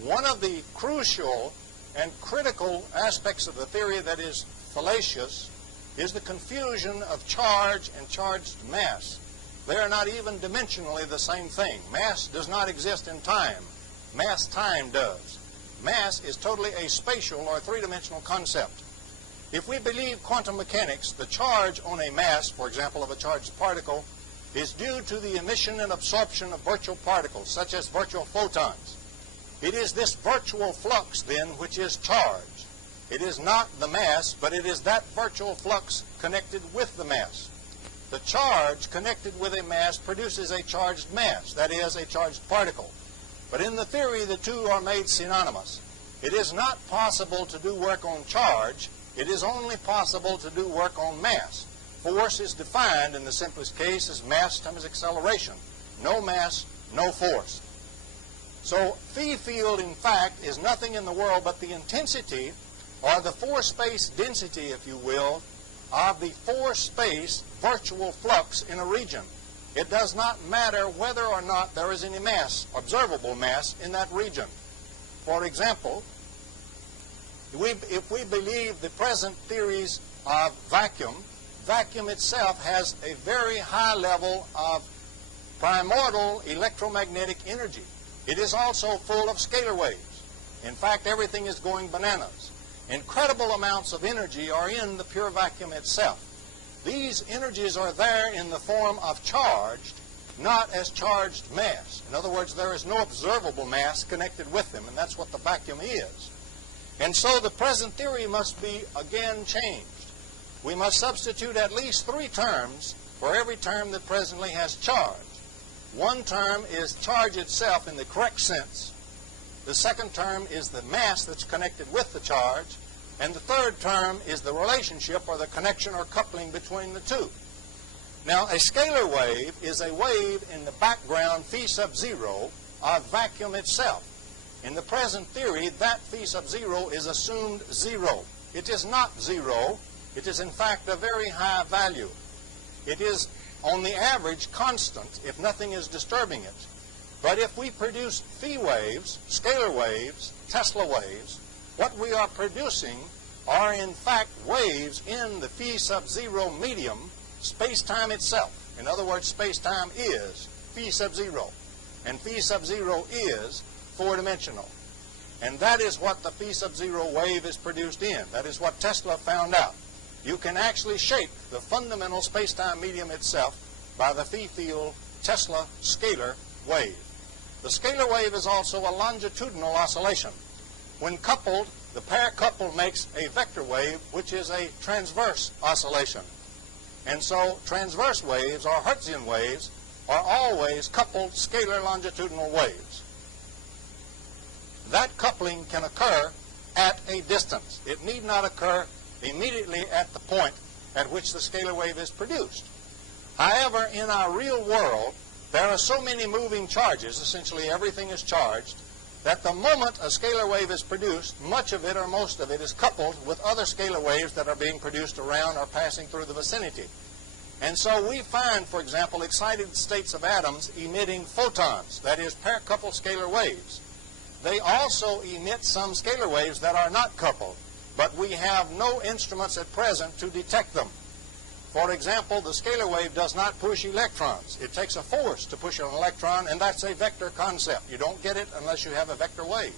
One of the crucial and critical aspects of the theory that is fallacious is the confusion of charge and charged mass. They are not even dimensionally the same thing. Mass does not exist in time. Mass time does. Mass is totally a spatial or three-dimensional concept. If we believe quantum mechanics, the charge on a mass, for example, of a charged particle, is due to the emission and absorption of virtual particles, such as virtual photons. It is this virtual flux, then, which is charged. It is not the mass, but it is that virtual flux connected with the mass. The charge connected with a mass produces a charged mass, that is, a charged particle. But in the theory, the two are made synonymous. It is not possible to do work on charge. It is only possible to do work on mass. Force is defined in the simplest case as mass times acceleration. No mass, no force. So phi field, in fact, is nothing in the world but the intensity, or the force-space density, if you will, of the force-space virtual flux in a region. It does not matter whether or not there is any mass, observable mass, in that region. For example, if we believe the present theories of vacuum, vacuum itself has a very high level of primordial electromagnetic energy. It is also full of scalar waves. In fact, everything is going bananas. Incredible amounts of energy are in the pure vacuum itself. These energies are there in the form of charged, not as charged mass. In other words, there is no observable mass connected with them, and that's what the vacuum is. And so the present theory must be again changed. We must substitute at least 3 terms for every term that presently has charge. One term is charge itself in the correct sense. The second term is the mass that's connected with the charge. And the third term is the relationship or the connection or coupling between the two. Now, a scalar wave is a wave in the background phi sub 0 of vacuum itself. In the present theory, that phi sub 0 is assumed 0. It is not 0. It is, in fact, a very high value. It is, on the average, constant if nothing is disturbing it. But if we produce phi waves, scalar waves, Tesla waves, what we are producing are, in fact, waves in the phi sub 0 medium, space-time itself. In other words, space-time is phi sub 0. And phi sub 0 is 4-dimensional. And that is what the phi sub 0 wave is produced in. That is what Tesla found out. You can actually shape the fundamental space-time medium itself by the phi field Tesla scalar wave. The scalar wave is also a longitudinal oscillation. When coupled, the pair couple makes a vector wave, which is a transverse oscillation. And so transverse waves, or Hertzian waves, are always coupled scalar longitudinal waves. That coupling can occur at a distance. It need not occur immediately at the point at which the scalar wave is produced. However, in our real world, there are so many moving charges, essentially everything is charged, that the moment a scalar wave is produced, much of it or most of it is coupled with other scalar waves that are being produced around or passing through the vicinity. And so we find, for example, excited states of atoms emitting photons, that is, pair-coupled scalar waves. They also emit some scalar waves that are not coupled, but we have no instruments at present to detect them. For example, the scalar wave does not push electrons. It takes a force to push an electron, and that's a vector concept. You don't get it unless you have a vector wave.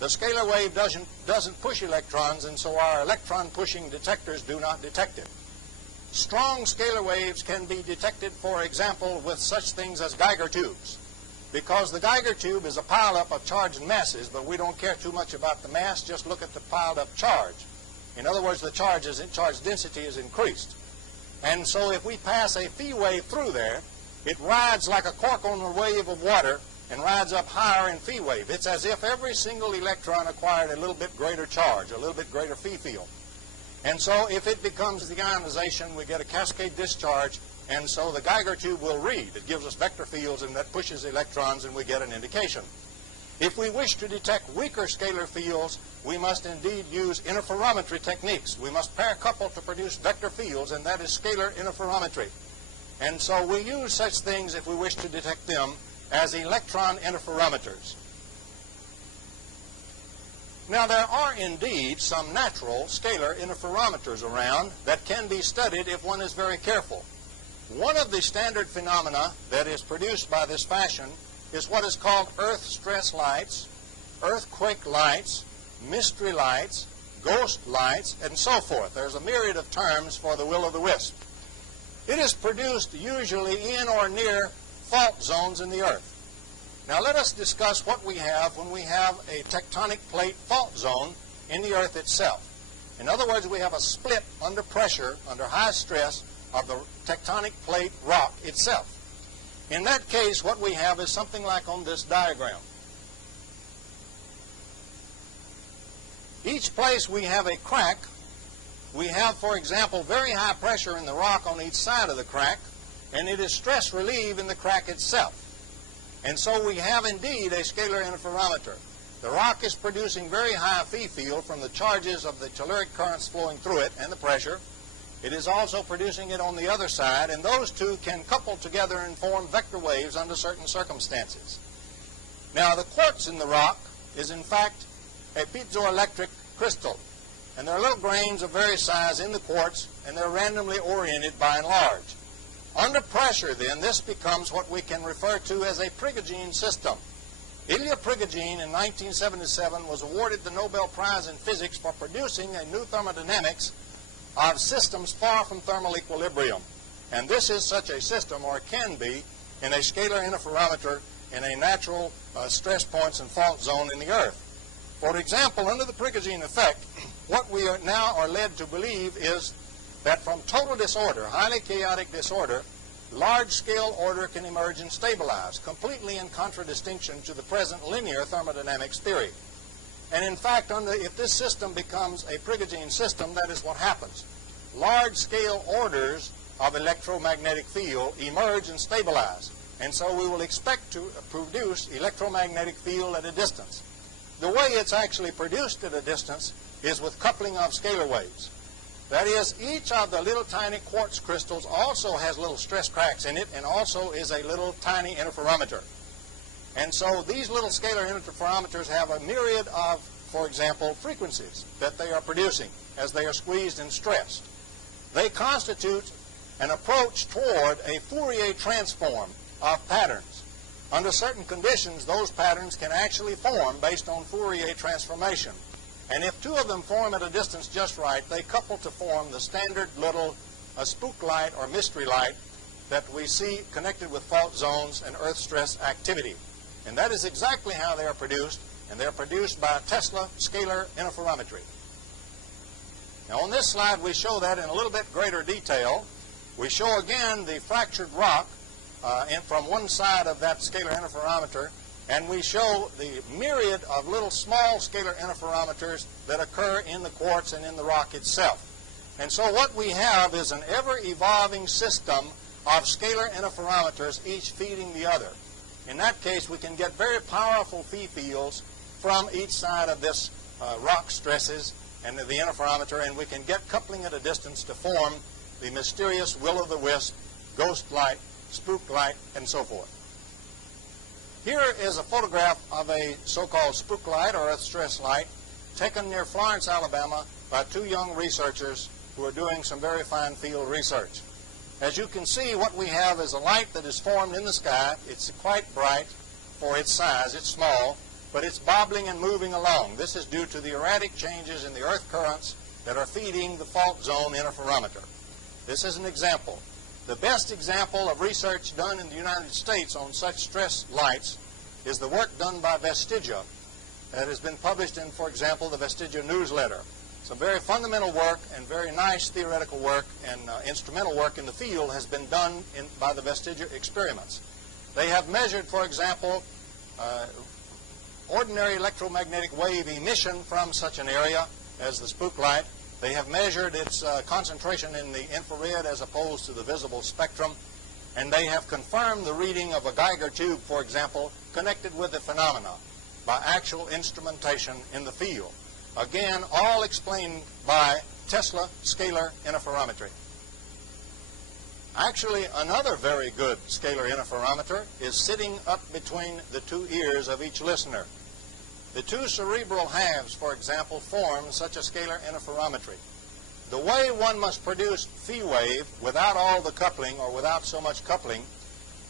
The scalar wave doesn't push electrons, and so our electron-pushing detectors do not detect it. Strong scalar waves can be detected, for example, with such things as Geiger tubes, because the Geiger tube is a pileup of charged masses, but we don't care too much about the mass, just look at the piled up charge. In other words, the charge density is increased. And so if we pass a phi wave through there, it rides like a cork on a wave of water and rides up higher in phi wave. It's as if every single electron acquired a little bit greater charge, a little bit greater phi field. And so if it becomes the ionization, we get a cascade discharge, and so the Geiger tube will read. It gives us vector fields, and that pushes electrons, and we get an indication. If we wish to detect weaker scalar fields, we must indeed use interferometry techniques. We must pair couple to produce vector fields, and that is scalar interferometry. And so we use such things, if we wish to detect them, as electron interferometers. Now, there are indeed some natural scalar interferometers around that can be studied if one is very careful. One of the standard phenomena that is produced by this fashion is what is called earth stress lights, earthquake lights, mystery lights, ghost lights, and so forth. There's a myriad of terms for the will-o'-the-wisp. It is produced usually in or near fault zones in the earth. Now let us discuss what we have when we have a tectonic plate fault zone in the earth itself. In other words, we have a split under pressure, under high stress, of the tectonic plate rock itself. In that case, what we have is something like on this diagram. Each place we have a crack, we have, for example, very high pressure in the rock on each side of the crack, and it is stress relieved in the crack itself. And so we have indeed a scalar interferometer. The rock is producing very high phi field from the charges of the telluric currents flowing through it and the pressure. It is also producing it on the other side, and those two can couple together and form vector waves under certain circumstances. Now, the quartz in the rock is in fact a piezoelectric crystal, and there are little grains of various size in the quartz, and they're randomly oriented by and large. Under pressure, then, this becomes what we can refer to as a Prigogine system. Ilya Prigogine in 1977 was awarded the Nobel Prize in Physics for producing a new thermodynamics of systems far from thermal equilibrium. And this is such a system, or can be, in a scalar interferometer in a natural stress points and fault zone in the Earth. For example, under the Prigogine effect, what we are now are led to believe is that from total disorder, highly chaotic disorder, large-scale order can emerge and stabilize, completely in contradistinction to the present linear thermodynamics theory. And in fact, if this system becomes a Prigogine system, that is what happens. Large-scale orders of electromagnetic field emerge and stabilize, and so we will expect to produce electromagnetic field at a distance. The way it's actually produced at a distance is with coupling of scalar waves. That is, each of the little tiny quartz crystals also has little stress cracks in it and also is a little tiny interferometer. And so these little scalar interferometers have a myriad of, for example, frequencies that they are producing as they are squeezed and stressed. They constitute an approach toward a Fourier transform of patterns. Under certain conditions, those patterns can actually form based on Fourier transformation. And if two of them form at a distance just right, they couple to form the standard little spook light or mystery light that we see connected with fault zones and earth stress activity. And that is exactly how they are produced, and they are produced by Tesla scalar interferometry. Now on this slide we show that in a little bit greater detail. We show again the fractured rock from one side of that scalar interferometer, and we show the myriad of little small scalar interferometers that occur in the quartz and in the rock itself. And so what we have is an ever-evolving system of scalar interferometers, each feeding the other. In that case, we can get very powerful phi fields from each side of this rock stresses and the interferometer, and we can get coupling at a distance to form the mysterious will-o'-the-wisp, ghost light, spook light, and so forth. Here is a photograph of a so-called spook light or earth stress light taken near Florence, Alabama by two young researchers who are doing some very fine field research. As you can see, what we have is a light that is formed in the sky. It's quite bright for its size. It's small, but it's bobbling and moving along. This is due to the erratic changes in the earth currents that are feeding the fault zone interferometer. This is an example. The best example of research done in the United States on such stress lights is the work done by Vestigia that has been published in, for example, the Vestigia newsletter. Some very fundamental work and very nice theoretical work and instrumental work in the field has been done by the Vestigia experiments. They have measured, for example, ordinary electromagnetic wave emission from such an area as the spook light. They have measured its concentration in the infrared as opposed to the visible spectrum, and they have confirmed the reading of a Geiger tube, for example, connected with the phenomena by actual instrumentation in the field. Again, all explained by Tesla scalar interferometry. Actually, another very good scalar interferometer is sitting up between the two ears of each listener. The two cerebral halves, for example, form such a scalar interferometry. The way one must produce phi wave without all the coupling or without so much coupling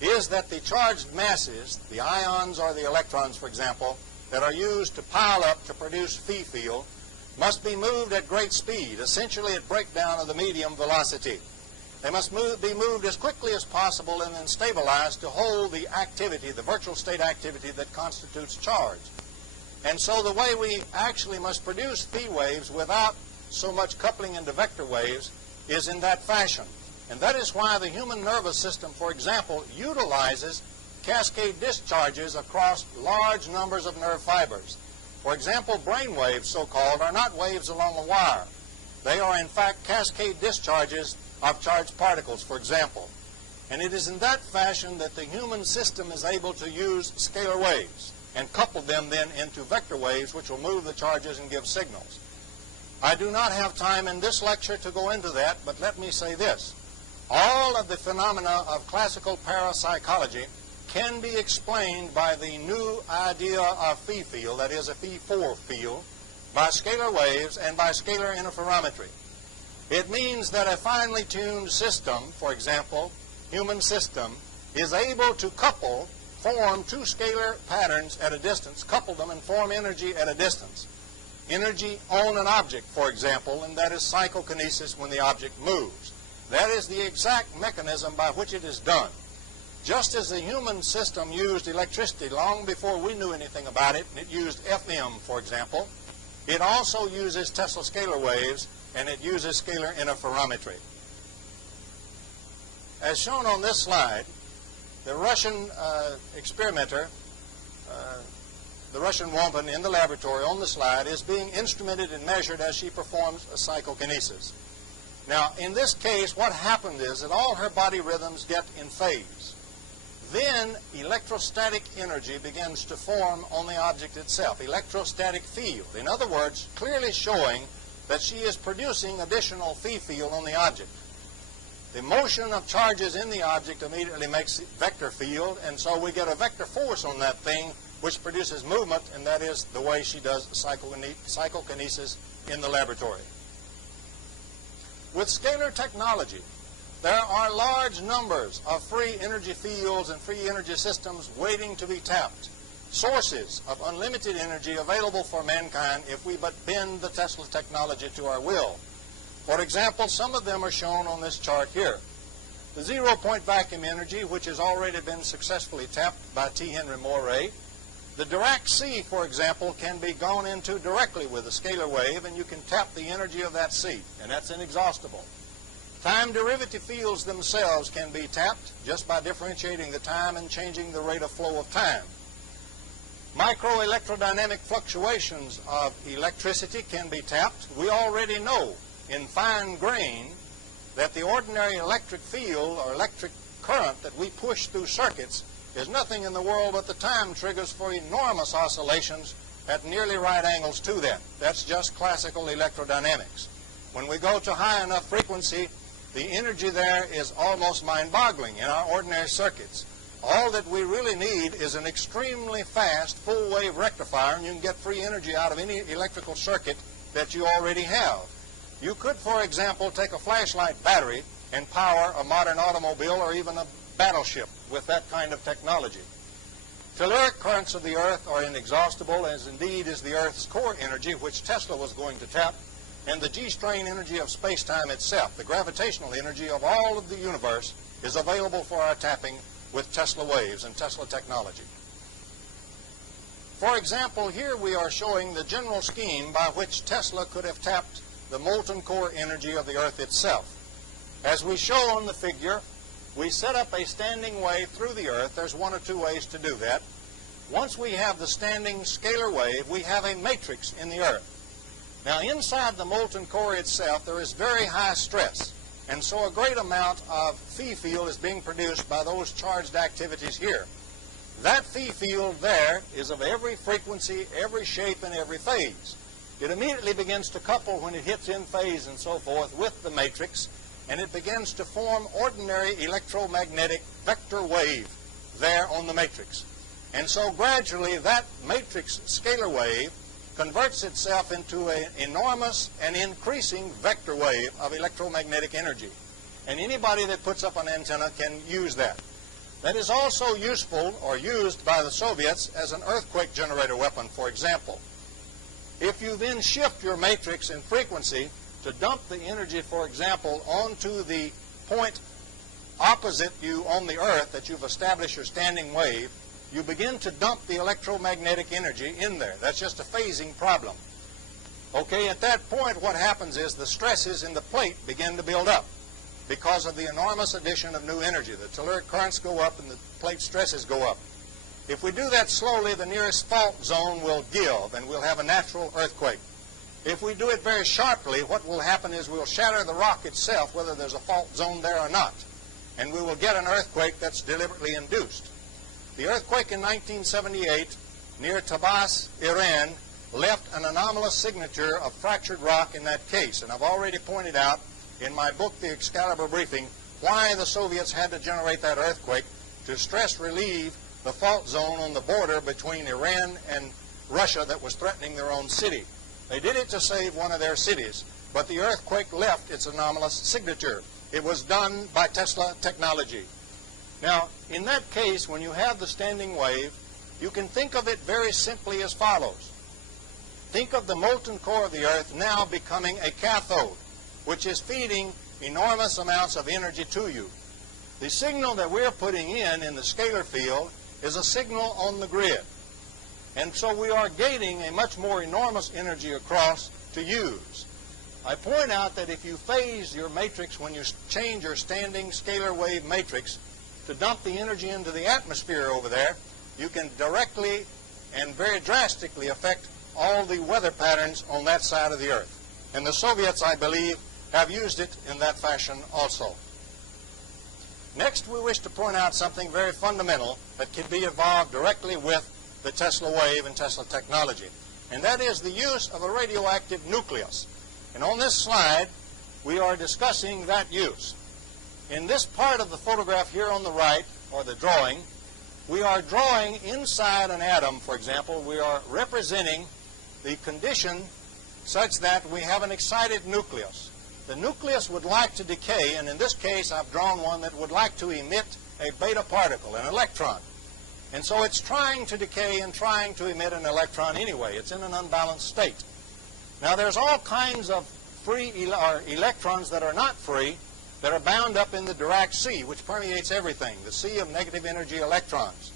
is that the charged masses, the ions or the electrons, for example, that are used to pile up to produce phi field must be moved at great speed, essentially at breakdown of the medium velocity. They must be moved as quickly as possible and then stabilized to hold the activity, the virtual state activity that constitutes charge. And so the way we actually must produce phi waves without so much coupling into vector waves is in that fashion. And that is why the human nervous system, for example, utilizes cascade discharges across large numbers of nerve fibers. For example, brain waves, so-called, are not waves along a wire. They are, in fact, cascade discharges of charged particles, for example. And it is in that fashion that the human system is able to use scalar waves and couple them then into vector waves, which will move the charges and give signals. I do not have time in this lecture to go into that, but let me say this. All of the phenomena of classical parapsychology can be explained by the new idea of phi field, that is a phi-4 field, by scalar waves and by scalar interferometry. It means that a finely tuned system, for example, human system, is able to form two scalar patterns at a distance, couple them and form energy at a distance. Energy on an object, for example, and that is psychokinesis when the object moves. That is the exact mechanism by which it is done. Just as the human system used electricity long before we knew anything about it, and it used FM, for example, it also uses Tesla scalar waves, and it uses scalar interferometry. As shown on this slide, the Russian experimenter, the Russian woman in the laboratory on the slide, is being instrumented and measured as she performs a psychokinesis. Now, in this case, what happened is that all her body rhythms get in phase. Then electrostatic energy begins to form on the object itself, electrostatic field. In other words, clearly showing that she is producing additional phi field on the object. The motion of charges in the object immediately makes vector field, and so we get a vector force on that thing, which produces movement, and that is the way she does psychokinesis in the laboratory. With scalar technology, there are large numbers of free energy fields and free energy systems waiting to be tapped. Sources of unlimited energy available for mankind if we but bend the Tesla technology to our will. For example, some of them are shown on this chart here. The zero-point vacuum energy, which has already been successfully tapped by T. Henry Moray. The Dirac sea, for example, can be gone into directly with a scalar wave, and you can tap the energy of that sea, and that's inexhaustible. Time derivative fields themselves can be tapped just by differentiating the time and changing the rate of flow of time. Microelectrodynamic fluctuations of electricity can be tapped. We already know in fine grain that the ordinary electric field or electric current that we push through circuits is nothing in the world but the time triggers for enormous oscillations at nearly right angles to that. That's just classical electrodynamics. When we go to high enough frequency, the energy there is almost mind-boggling in our ordinary circuits. All that we really need is an extremely fast full-wave rectifier, and you can get free energy out of any electrical circuit that you already have. You could, for example, take a flashlight battery and power a modern automobile or even a battleship with that kind of technology. Telluric currents of the Earth are inexhaustible, as indeed is the Earth's core energy, which Tesla was going to tap, and the G-strain energy of space-time itself, the gravitational energy of all of the universe, is available for our tapping with Tesla waves and Tesla technology. For example, here we are showing the general scheme by which Tesla could have tapped the molten core energy of the Earth itself. As we show on the figure, we set up a standing wave through the Earth. There's one or two ways to do that. Once we have the standing scalar wave, we have a matrix in the Earth. Now, inside the molten core itself, there is very high stress, and so a great amount of phi field is being produced by those charged activities here. That phi field there is of every frequency, every shape, and every phase. It immediately begins to couple when it hits in phase and so forth with the matrix, and it begins to form ordinary electromagnetic vector wave there on the matrix. And so gradually that matrix scalar wave converts itself into an enormous and increasing vector wave of electromagnetic energy. And anybody that puts up an antenna can use that. That is also useful or used by the Soviets as an earthquake generator weapon, for example. If you then shift your matrix in frequency to dump the energy, for example, onto the point opposite you on the Earth that you've established your standing wave, you begin to dump the electromagnetic energy in there. That's just a phasing problem. Okay, at that point what happens is the stresses in the plate begin to build up because of the enormous addition of new energy. The telluric currents go up and the plate stresses go up. If we do that slowly, the nearest fault zone will give and we'll have a natural earthquake. If we do it very sharply, what will happen is we'll shatter the rock itself, whether there's a fault zone there or not, and we will get an earthquake that's deliberately induced. The earthquake in 1978 near Tabas, Iran, left an anomalous signature of fractured rock in that case. And I've already pointed out in my book, The Excalibur Briefing, why the Soviets had to generate that earthquake to stress relieve the fault zone on the border between Iran and Russia that was threatening their own city. They did it to save one of their cities, but the earthquake left its anomalous signature. It was done by Tesla technology. Now, in that case, when you have the standing wave, you can think of it very simply as follows. Think of the molten core of the Earth now becoming a cathode, which is feeding enormous amounts of energy to you. The signal that we're putting in the scalar field is a signal on the grid. And so we are gaining a much more enormous energy across to use. I point out that if you phase your matrix when you change your standing scalar wave matrix to dump the energy into the atmosphere over there, you can directly and very drastically affect all the weather patterns on that side of the Earth. And the Soviets, I believe, have used it in that fashion also. Next, we wish to point out something very fundamental that can be evolved directly with the Tesla wave and Tesla technology, and that is the use of a radioactive nucleus. And on this slide, we are discussing that use. In this part of the photograph here on the right, or the drawing, we are drawing inside an atom, for example. We are representing the condition such that we have an excited nucleus. The nucleus would like to decay, and in this case I've drawn one that would like to emit a beta particle, an electron. And so it's trying to decay and trying to emit an electron anyway. It's in an unbalanced state. Now there's all kinds of free electrons that are not free that are bound up in the Dirac sea, which permeates everything, the sea of negative energy electrons.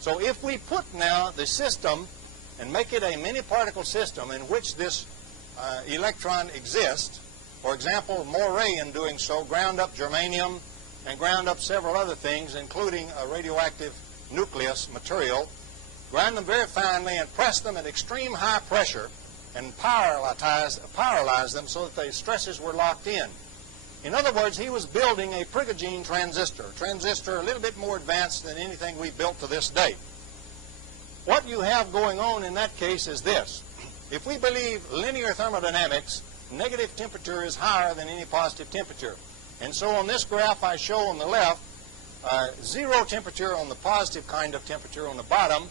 So if we put now the system and make it a many-particle system in which this electron exists, for example, Moray in doing so ground up germanium and ground up several other things, including a radioactive nucleus material, ground them very finely and press them at extreme high pressure and paralyze them so that the stresses were locked in. In other words, he was building a Prigogine transistor a little bit more advanced than anything we've built to this day. What you have going on in that case is this. If we believe linear thermodynamics, negative temperature is higher than any positive temperature. And so on this graph I show on the left, zero temperature on the positive kind of temperature on the bottom,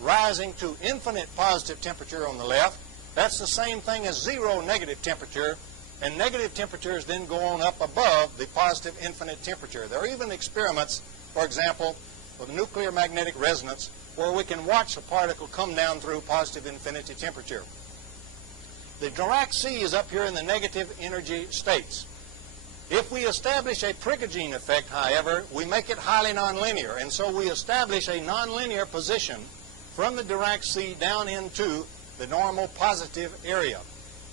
rising to infinite positive temperature on the left. That's the same thing as zero negative temperature, and negative temperatures then go on up above the positive infinite temperature. There are even experiments, for example, with nuclear magnetic resonance, where we can watch a particle come down through positive infinity temperature. The Dirac sea is up here in the negative energy states. If we establish a Prigogine effect, however, we make it highly nonlinear, and so we establish a nonlinear position from the Dirac sea down into the normal positive area.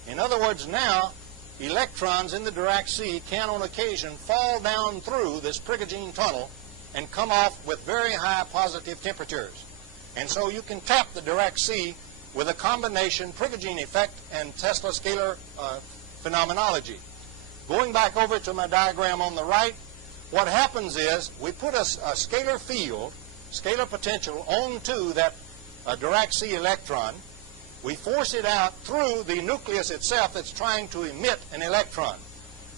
In other words, now electrons in the Dirac sea can on occasion fall down through this Prigogine tunnel and come off with very high positive temperatures. And so you can tap the Dirac sea with a combination Prigogine effect and Tesla scalar phenomenology. Going back over to my diagram on the right, what happens is we put a scalar field, scalar potential, onto that Dirac sea electron. We force it out through the nucleus itself that's trying to emit an electron.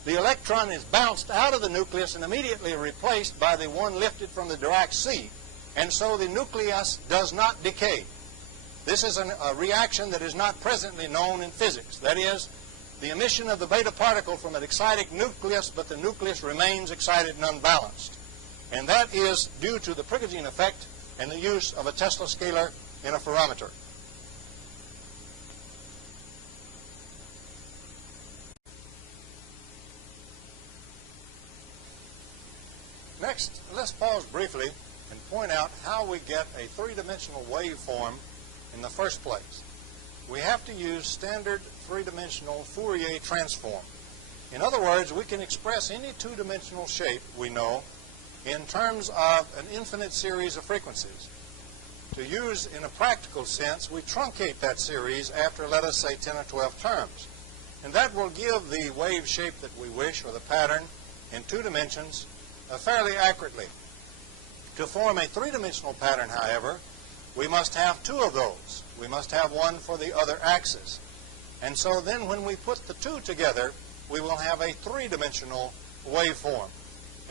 The electron is bounced out of the nucleus and immediately replaced by the one lifted from the Dirac sea, and so the nucleus does not decay. This is a reaction that is not presently known in physics. That is, the emission of the beta particle from an excited nucleus, but the nucleus remains excited and unbalanced. And that is due to the Prigogine effect and the use of a Tesla scalar interferometer. Next, let's pause briefly and point out how we get a three-dimensional waveform in the first place. We have to use standard three-dimensional Fourier transform. In other words, we can express any two-dimensional shape we know in terms of an infinite series of frequencies. To use in a practical sense, we truncate that series after, let us say, 10 or 12 terms. And that will give the wave shape that we wish, or the pattern, in two dimensions fairly accurately. To form a three-dimensional pattern, however, we must have two of those. We must have one for the other axis. And so then when we put the two together, we will have a three-dimensional waveform.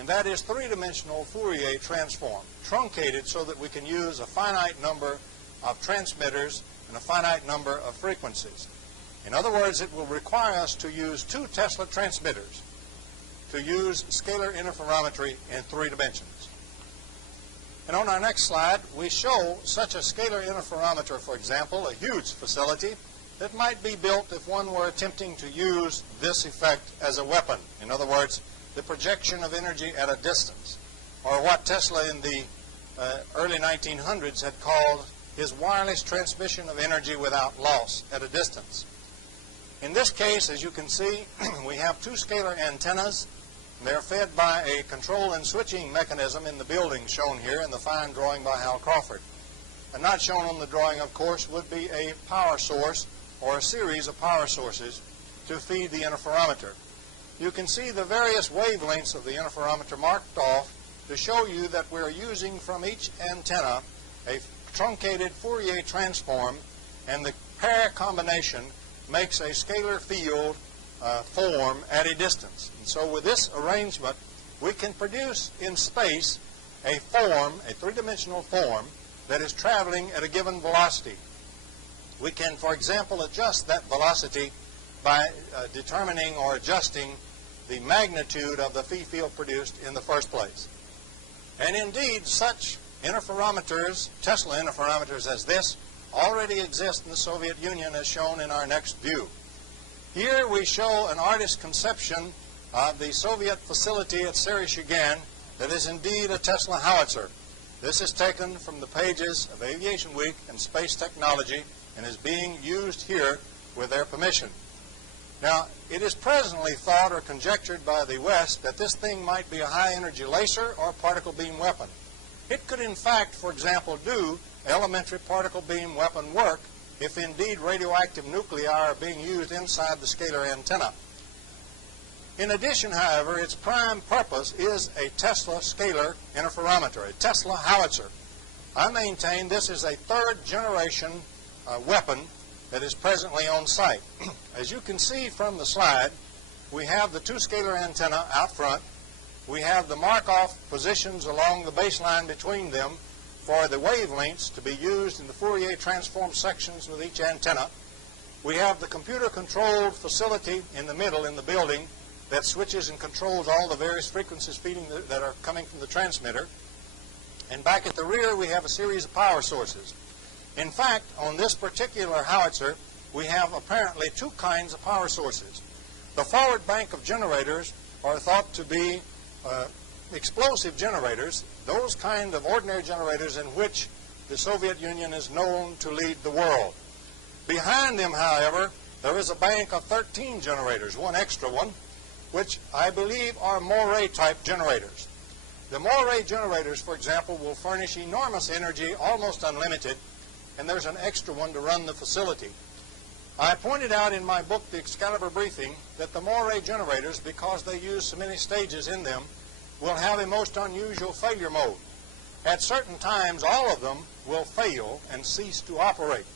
And that is three-dimensional Fourier transform, truncated so that we can use a finite number of transmitters and a finite number of frequencies. In other words, it will require us to use two Tesla transmitters to use scalar interferometry in three dimensions. And on our next slide, we show such a scalar interferometer, for example, a huge facility that might be built if one were attempting to use this effect as a weapon. In other words, the projection of energy at a distance, or what Tesla in the early 1900s had called his wireless transmission of energy without loss at a distance. In this case, as you can see, we have two scalar antennas. They're fed by a control and switching mechanism in the building shown here in the fine drawing by Hal Crawford. And not shown on the drawing, of course, would be a power source or a series of power sources to feed the interferometer. You can see the various wavelengths of the interferometer marked off to show you that we're using from each antenna a truncated Fourier transform, and the pair combination makes a scalar field form at a distance. And so with this arrangement, we can produce in space a form, a three-dimensional form, that is traveling at a given velocity. We can, for example, adjust that velocity by determining or adjusting the magnitude of the phi field produced in the first place. And indeed, such interferometers, Tesla interferometers as this, already exist in the Soviet Union, as shown in our next view. Here we show an artist's conception of the Soviet facility at Serezhigin that is indeed a Tesla howitzer. This is taken from the pages of Aviation Week and Space Technology and is being used here with their permission. Now, it is presently thought or conjectured by the West that this thing might be a high-energy laser or particle beam weapon. It could, in fact, for example, do elementary particle beam weapon work if indeed radioactive nuclei are being used inside the scalar antenna. In addition, however, its prime purpose is a Tesla scalar interferometer, a Tesla howitzer. I maintain this is a third-generation weapon that is presently on site. As you can see from the slide, we have the two scalar antenna out front. We have the mark-off positions along the baseline between them for the wavelengths to be used in the Fourier transform sections with each antenna. We have the computer-controlled facility in the middle in the building that switches and controls all the various frequencies that are coming from the transmitter. And back at the rear, we have a series of power sources. In fact, on this particular howitzer, we have apparently two kinds of power sources. The forward bank of generators are thought to be explosive generators, those kind of ordinary generators in which the Soviet Union is known to lead the world. Behind them, however, there is a bank of 13 generators, one extra one, which I believe are Moray-type generators. The Moray generators, for example, will furnish enormous energy, almost unlimited, and there's an extra one to run the facility. I pointed out in my book, The Excalibur Briefing, that the Moray generators, because they use so many stages in them, will have a most unusual failure mode. At certain times, all of them will fail and cease to operate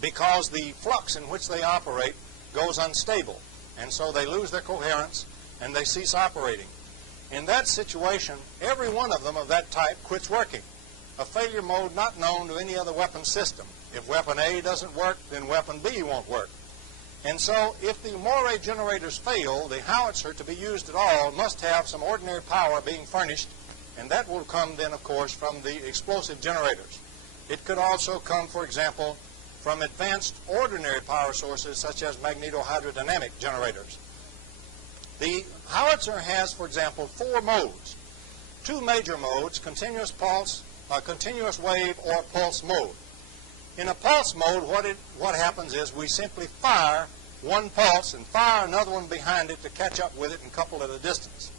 because the flux in which they operate goes unstable, and so they lose their coherence and they cease operating. In that situation, every one of them of that type quits working, a failure mode not known to any other weapon system. If weapon A doesn't work, then weapon B won't work. And so if the Moray generators fail, the howitzer to be used at all must have some ordinary power being furnished, and that will come then, of course, from the explosive generators. It could also come, for example, from advanced ordinary power sources such as magnetohydrodynamic generators. The howitzer has, for example, four modes. Two major modes, continuous pulse, continuous wave, or pulse mode. In a pulse mode, what happens is we simply fire one pulse and fire another one behind it to catch up with it and couple at a distance.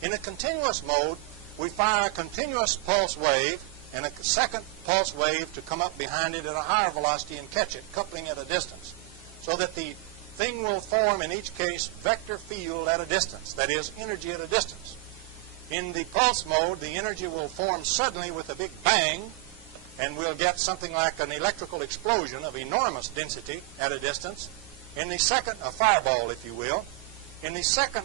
In a continuous mode, we fire a continuous pulse wave and a second pulse wave to come up behind it at a higher velocity and catch it, coupling at a distance, so that the thing will form, in each case, vector field at a distance, that is, energy at a distance. In the pulse mode, the energy will form suddenly with a big bang, and we'll get something like an electrical explosion of enormous density at a distance. In the second, a fireball, if you will. In the second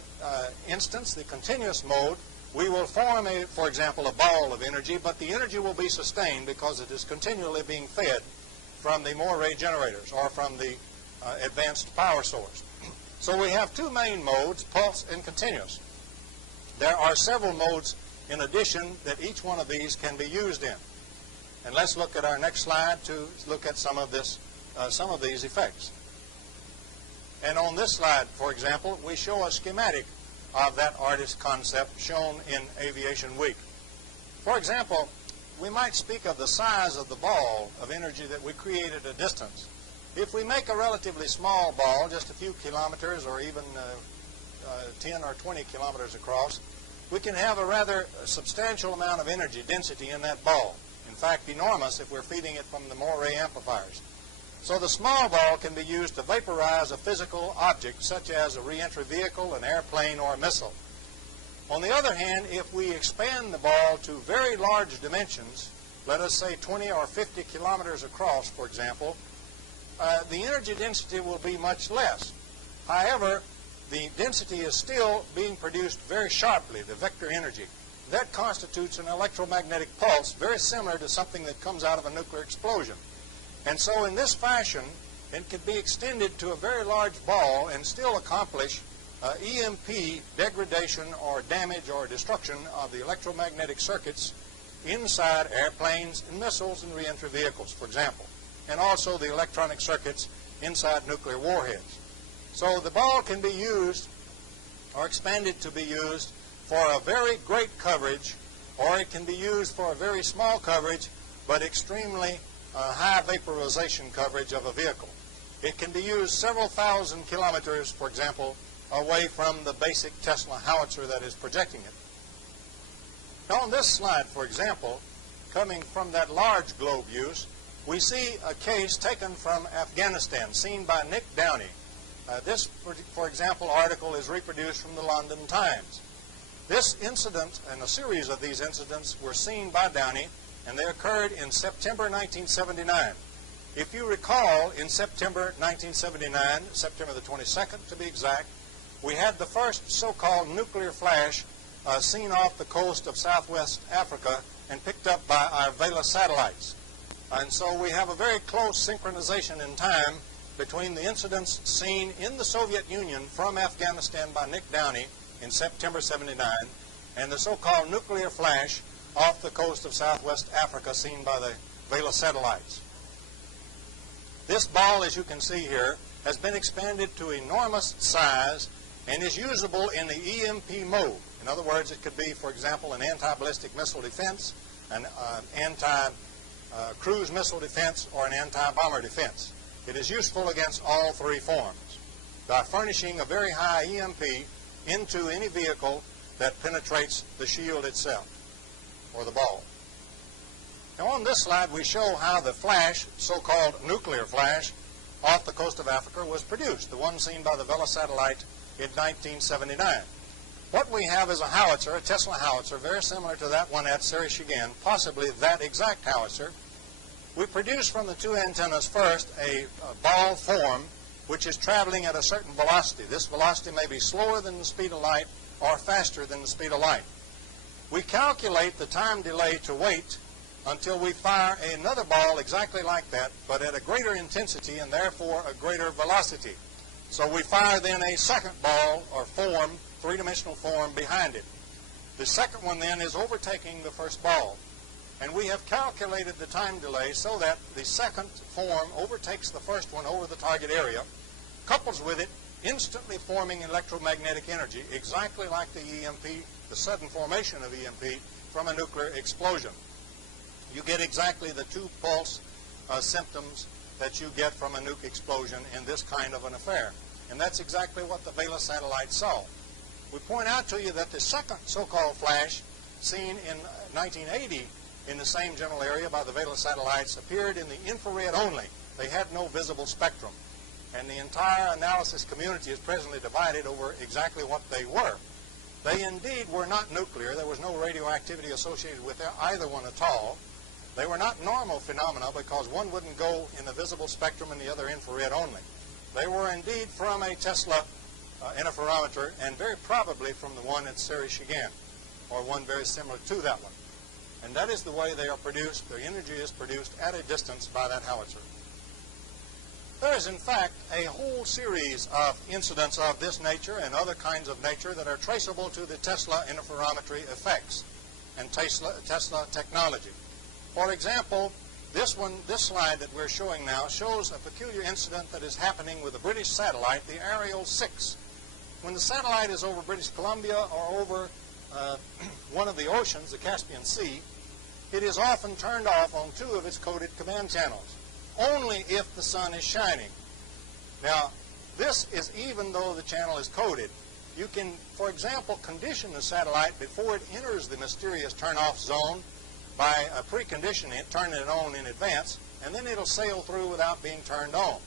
instance, the continuous mode, we will form, for example, a ball of energy, but the energy will be sustained because it is continually being fed from the Moray generators or from the advanced power source. So we have two main modes, pulse and continuous. There are several modes in addition that each one of these can be used in. And let's look at our next slide to look at some of these effects. And on this slide, for example, we show a schematic of that artist concept shown in Aviation Week. For example, we might speak of the size of the ball of energy that we create at a distance. If we make a relatively small ball, just a few kilometers or even 10 or 20 kilometers across, we can have a rather substantial amount of energy density in that ball. In fact, enormous if we're feeding it from the Moray amplifiers. So the small ball can be used to vaporize a physical object such as a re-entry vehicle, an airplane, or a missile. On the other hand, if we expand the ball to very large dimensions, let us say 20 or 50 kilometers across, for example, the energy density will be much less. However, the density is still being produced very sharply, the vector energy. That constitutes an electromagnetic pulse very similar to something that comes out of a nuclear explosion. And so in this fashion, it can be extended to a very large ball and still accomplish EMP degradation or damage or destruction of the electromagnetic circuits inside airplanes and missiles and re-entry vehicles, for example, and also the electronic circuits inside nuclear warheads. So the ball can be used or expanded to be used for a very great coverage, or it can be used for a very small coverage but extremely high vaporization coverage of a vehicle. It can be used several thousand kilometers, for example, away from the basic Tesla howitzer that is projecting it. Now on this slide, for example, coming from that large globe use, we see a case taken from Afghanistan, seen by Nick Downey. This, for example, article is reproduced from the London Times. This incident and a series of these incidents were seen by Downey, and they occurred in September 1979. If you recall, in September 1979, September the 22nd to be exact, we had the first so-called nuclear flash seen off the coast of southwest Africa and picked up by our Vela satellites. And so we have a very close synchronization in time between the incidents seen in the Soviet Union from Afghanistan by Nick Downey in September 79 and the so-called nuclear flash off the coast of southwest Africa seen by the Vela satellites. This ball, as you can see here, has been expanded to enormous size and is usable in the EMP mode. In other words, it could be, for example, an anti-ballistic missile defense, an anti-cruise missile defense, or an anti-bomber defense. It is useful against all three forms by furnishing a very high EMP into any vehicle that penetrates the shield itself, or the ball. Now on this slide we show how the flash, so-called nuclear flash, off the coast of Africa was produced, the one seen by the Vela satellite in 1979. What we have is a howitzer, a Tesla howitzer, very similar to that one at Sereshigin, possibly that exact howitzer. We produce from the two antennas first a ball form which is traveling at a certain velocity. This velocity may be slower than the speed of light or faster than the speed of light. We calculate the time delay to wait until we fire another ball exactly like that, but at a greater intensity and therefore a greater velocity. So we fire then a second ball or form, three-dimensional form, behind it. The second one then is overtaking the first ball. And we have calculated the time delay so that the second form overtakes the first one over the target area, couples with it, instantly forming electromagnetic energy, exactly like the EMP, the sudden formation of EMP from a nuclear explosion. You get exactly the two pulse symptoms that you get from a nuke explosion in this kind of an affair. And that's exactly what the Vela satellite saw. We point out to you that the second so-called flash seen in 1980 in the same general area by the Vela satellites appeared in the infrared only. They had no visible spectrum. And the entire analysis community is presently divided over exactly what they were. They indeed were not nuclear. There was no radioactivity associated with either one at all. They were not normal phenomena because one wouldn't go in the visible spectrum and the other infrared only. They were indeed from a Tesla interferometer and very probably from the one at Sereshigin, or one very similar to that one. And that is the way they are produced. Their energy is produced at a distance by that howitzer. There is, in fact, a whole series of incidents of this nature and other kinds of nature that are traceable to the Tesla interferometry effects and Tesla technology. For example, this slide that we're showing now shows a peculiar incident that is happening with a British satellite, the Ariel 6. When the satellite is over British Columbia or over one of the oceans, the Caspian Sea, it is often turned off on two of its coded command channels, only if the sun is shining. Now, this is even though the channel is coded. You can, for example, condition the satellite before it enters the mysterious turn-off zone by preconditioning it, turning it on in advance, and then it'll sail through without being turned on.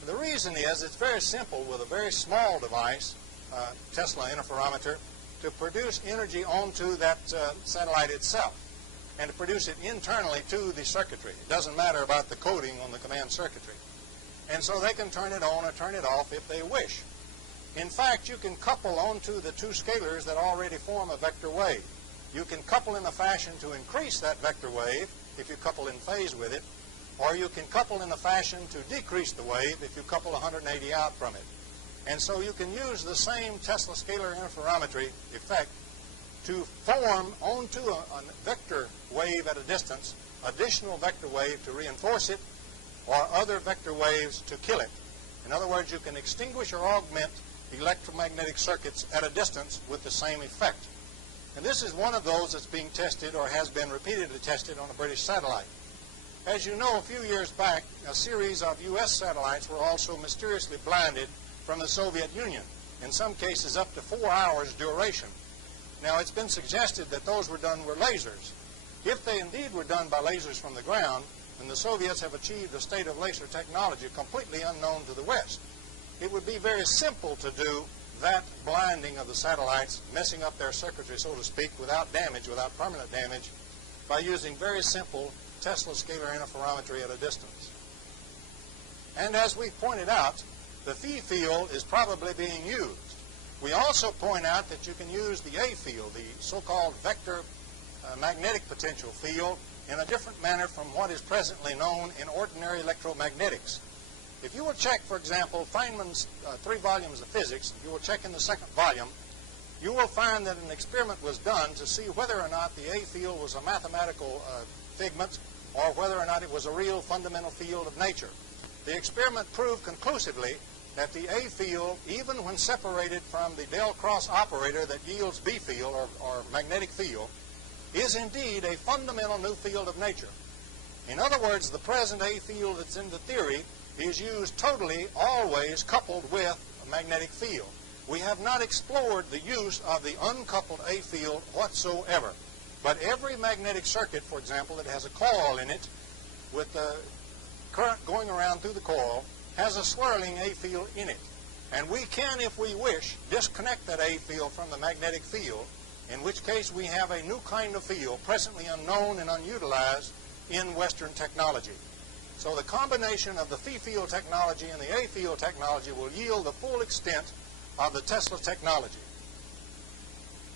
And the reason is it's very simple with a very small device, Tesla interferometer, to produce energy onto that satellite itself and to produce it internally to the circuitry. It doesn't matter about the coding on the command circuitry. And so they can turn it on or turn it off if they wish. In fact, you can couple onto the two scalars that already form a vector wave. You can couple in a fashion to increase that vector wave if you couple in phase with it, or you can couple in a fashion to decrease the wave if you couple 180 out from it. And so you can use the same Tesla scalar interferometry effect to form onto a vector wave at a distance, additional vector wave to reinforce it, or other vector waves to kill it. In other words, you can extinguish or augment electromagnetic circuits at a distance with the same effect. And this is one of those that's being tested or has been repeatedly tested on a British satellite. As you know, a few years back, a series of U.S. satellites were also mysteriously blinded from the Soviet Union, in some cases up to 4 hours duration. Now, it's been suggested that those were done with lasers. If they indeed were done by lasers from the ground, then the Soviets have achieved a state of laser technology completely unknown to the West. it would be very simple to do that blinding of the satellites, messing up their circuitry, so to speak, without damage, without permanent damage, by using very simple Tesla scalar interferometry at a distance. And as we pointed out, the phi field is probably being used. We also point out that you can use the A field, the so-called vector magnetic potential field, in a different manner from what is presently known in ordinary electromagnetics. If you will check, for example, Feynman's 3 volumes of physics, if you will check in the 2nd volume, you will find that an experiment was done to see whether or not the A field was a mathematical figment or whether or not it was a real fundamental field of nature. The experiment proved conclusively that the A field, even when separated from the del cross operator that yields B field or magnetic field, is indeed a fundamental new field of nature. In other words, the present A field that's in the theory is used totally, always coupled with a magnetic field. We have not explored the use of the uncoupled A field whatsoever. But every magnetic circuit, for example, that has a coil in it with the current going around through the coil has a swirling A field in it. And we can, if we wish, disconnect that A field from the magnetic field, in which case we have a new kind of field presently unknown and unutilized in Western technology. So the combination of the phi field technology and the A field technology will yield the full extent of the Tesla technology.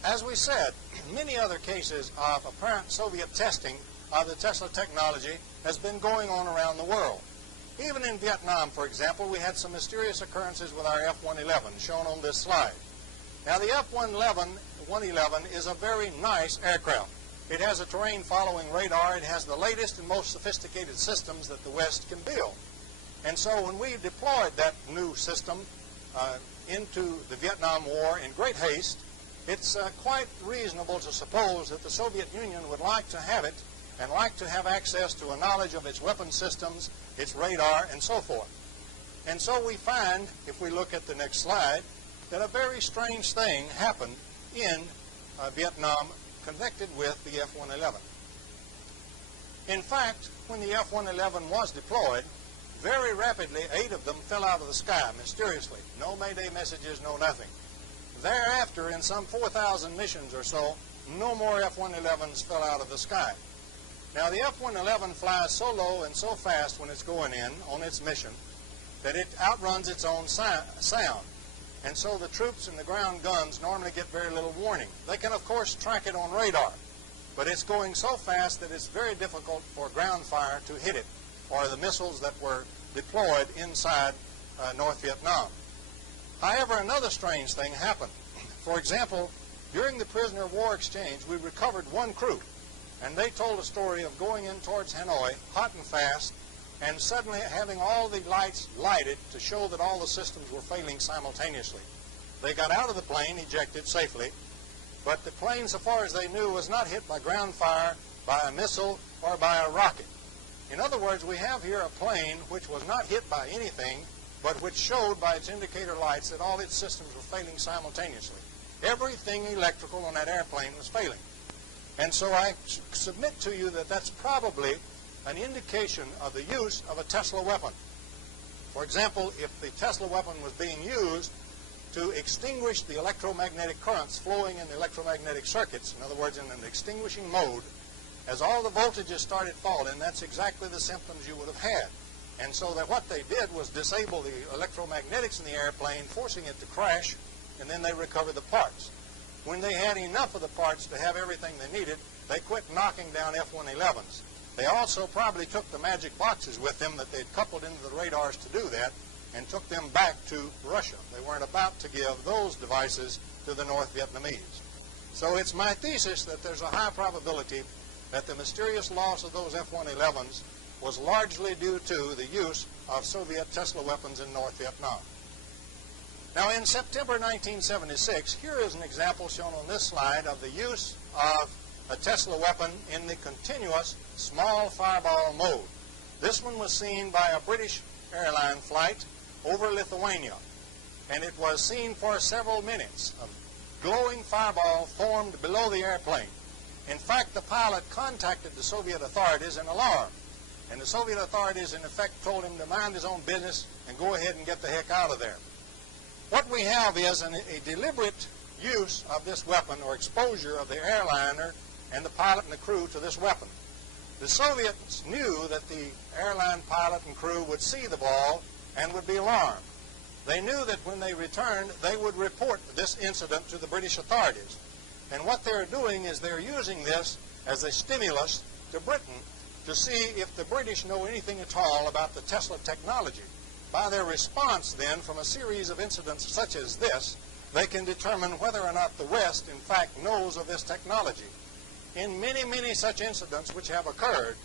As we said, many other cases of apparent Soviet testing of the Tesla technology has been going on around the world. Even in Vietnam, for example, we had some mysterious occurrences with our F-111 shown on this slide. Now the F-111 is a very nice aircraft. It has a terrain following radar. It has the latest and most sophisticated systems that the West can build. And so when we deployed that new system into the Vietnam War in great haste, it's quite reasonable to suppose that the Soviet Union would like to have it and like to have access to a knowledge of its weapon systems, its radar, and so forth. And so we find, if we look at the next slide, that a very strange thing happened in Vietnam connected with the F-111. In fact, when the F-111 was deployed, very rapidly 8 of them fell out of the sky mysteriously. No Mayday messages, no nothing. Thereafter, in some 4,000 missions or so, no more F-111s fell out of the sky. Now the F-111 flies so low and so fast when it's going in on its mission that it outruns its own sound. And so the troops and the ground guns normally get very little warning. They can, of course, track it on radar, but it's going so fast that it's very difficult for ground fire to hit it, or the missiles that were deployed inside North Vietnam. However, another strange thing happened. For example, during the prisoner of war exchange, we recovered 1 crew, and they told a story of going in towards Hanoi, hot and fast, and suddenly having all the lights lighted to show that all the systems were failing simultaneously. They got out of the plane, ejected safely, but the plane, so far as they knew, was not hit by ground fire, by a missile, or by a rocket. In other words, we have here a plane which was not hit by anything, but which showed by its indicator lights that all its systems were failing simultaneously. Everything electrical on that airplane was failing. And so I submit to you that that's probably an indication of the use of a Tesla weapon. For example, if the Tesla weapon was being used to extinguish the electromagnetic currents flowing in the electromagnetic circuits, in other words, in an extinguishing mode, as all the voltages started falling, that's exactly the symptoms you would have had. And so that what they did was disable the electromagnetics in the airplane, forcing it to crash, and then they recovered the parts. When they had enough of the parts to have everything they needed, they quit knocking down F-111s. They also probably took the magic boxes with them that they'd coupled into the radars to do that and took them back to Russia. They weren't about to give those devices to the North Vietnamese. So it's my thesis that there's a high probability that the mysterious loss of those F-111s was largely due to the use of Soviet Tesla weapons in North Vietnam. Now, in September 1976, here is an example shown on this slide of the use of a Tesla weapon in the continuous small fireball mode. This one was seen by a British airline flight over Lithuania, and it was seen for several minutes. A glowing fireball formed below the airplane. In fact, the pilot contacted the Soviet authorities in alarm, and the Soviet authorities, in effect, told him to mind his own business and go ahead and get the heck out of there. What we have is a deliberate use of this weapon, or exposure of the airliner and the pilot and the crew to this weapon. The Soviets knew that the airline pilot and crew would see the ball and would be alarmed. They knew that when they returned, they would report this incident to the British authorities. And what they're doing is they're using this as a stimulus to Britain to see if the British know anything at all about the Tesla technology. By their response, then, from a series of incidents such as this, they can determine whether or not the West, in fact, knows of this technology. In many, many such incidents which have occurred,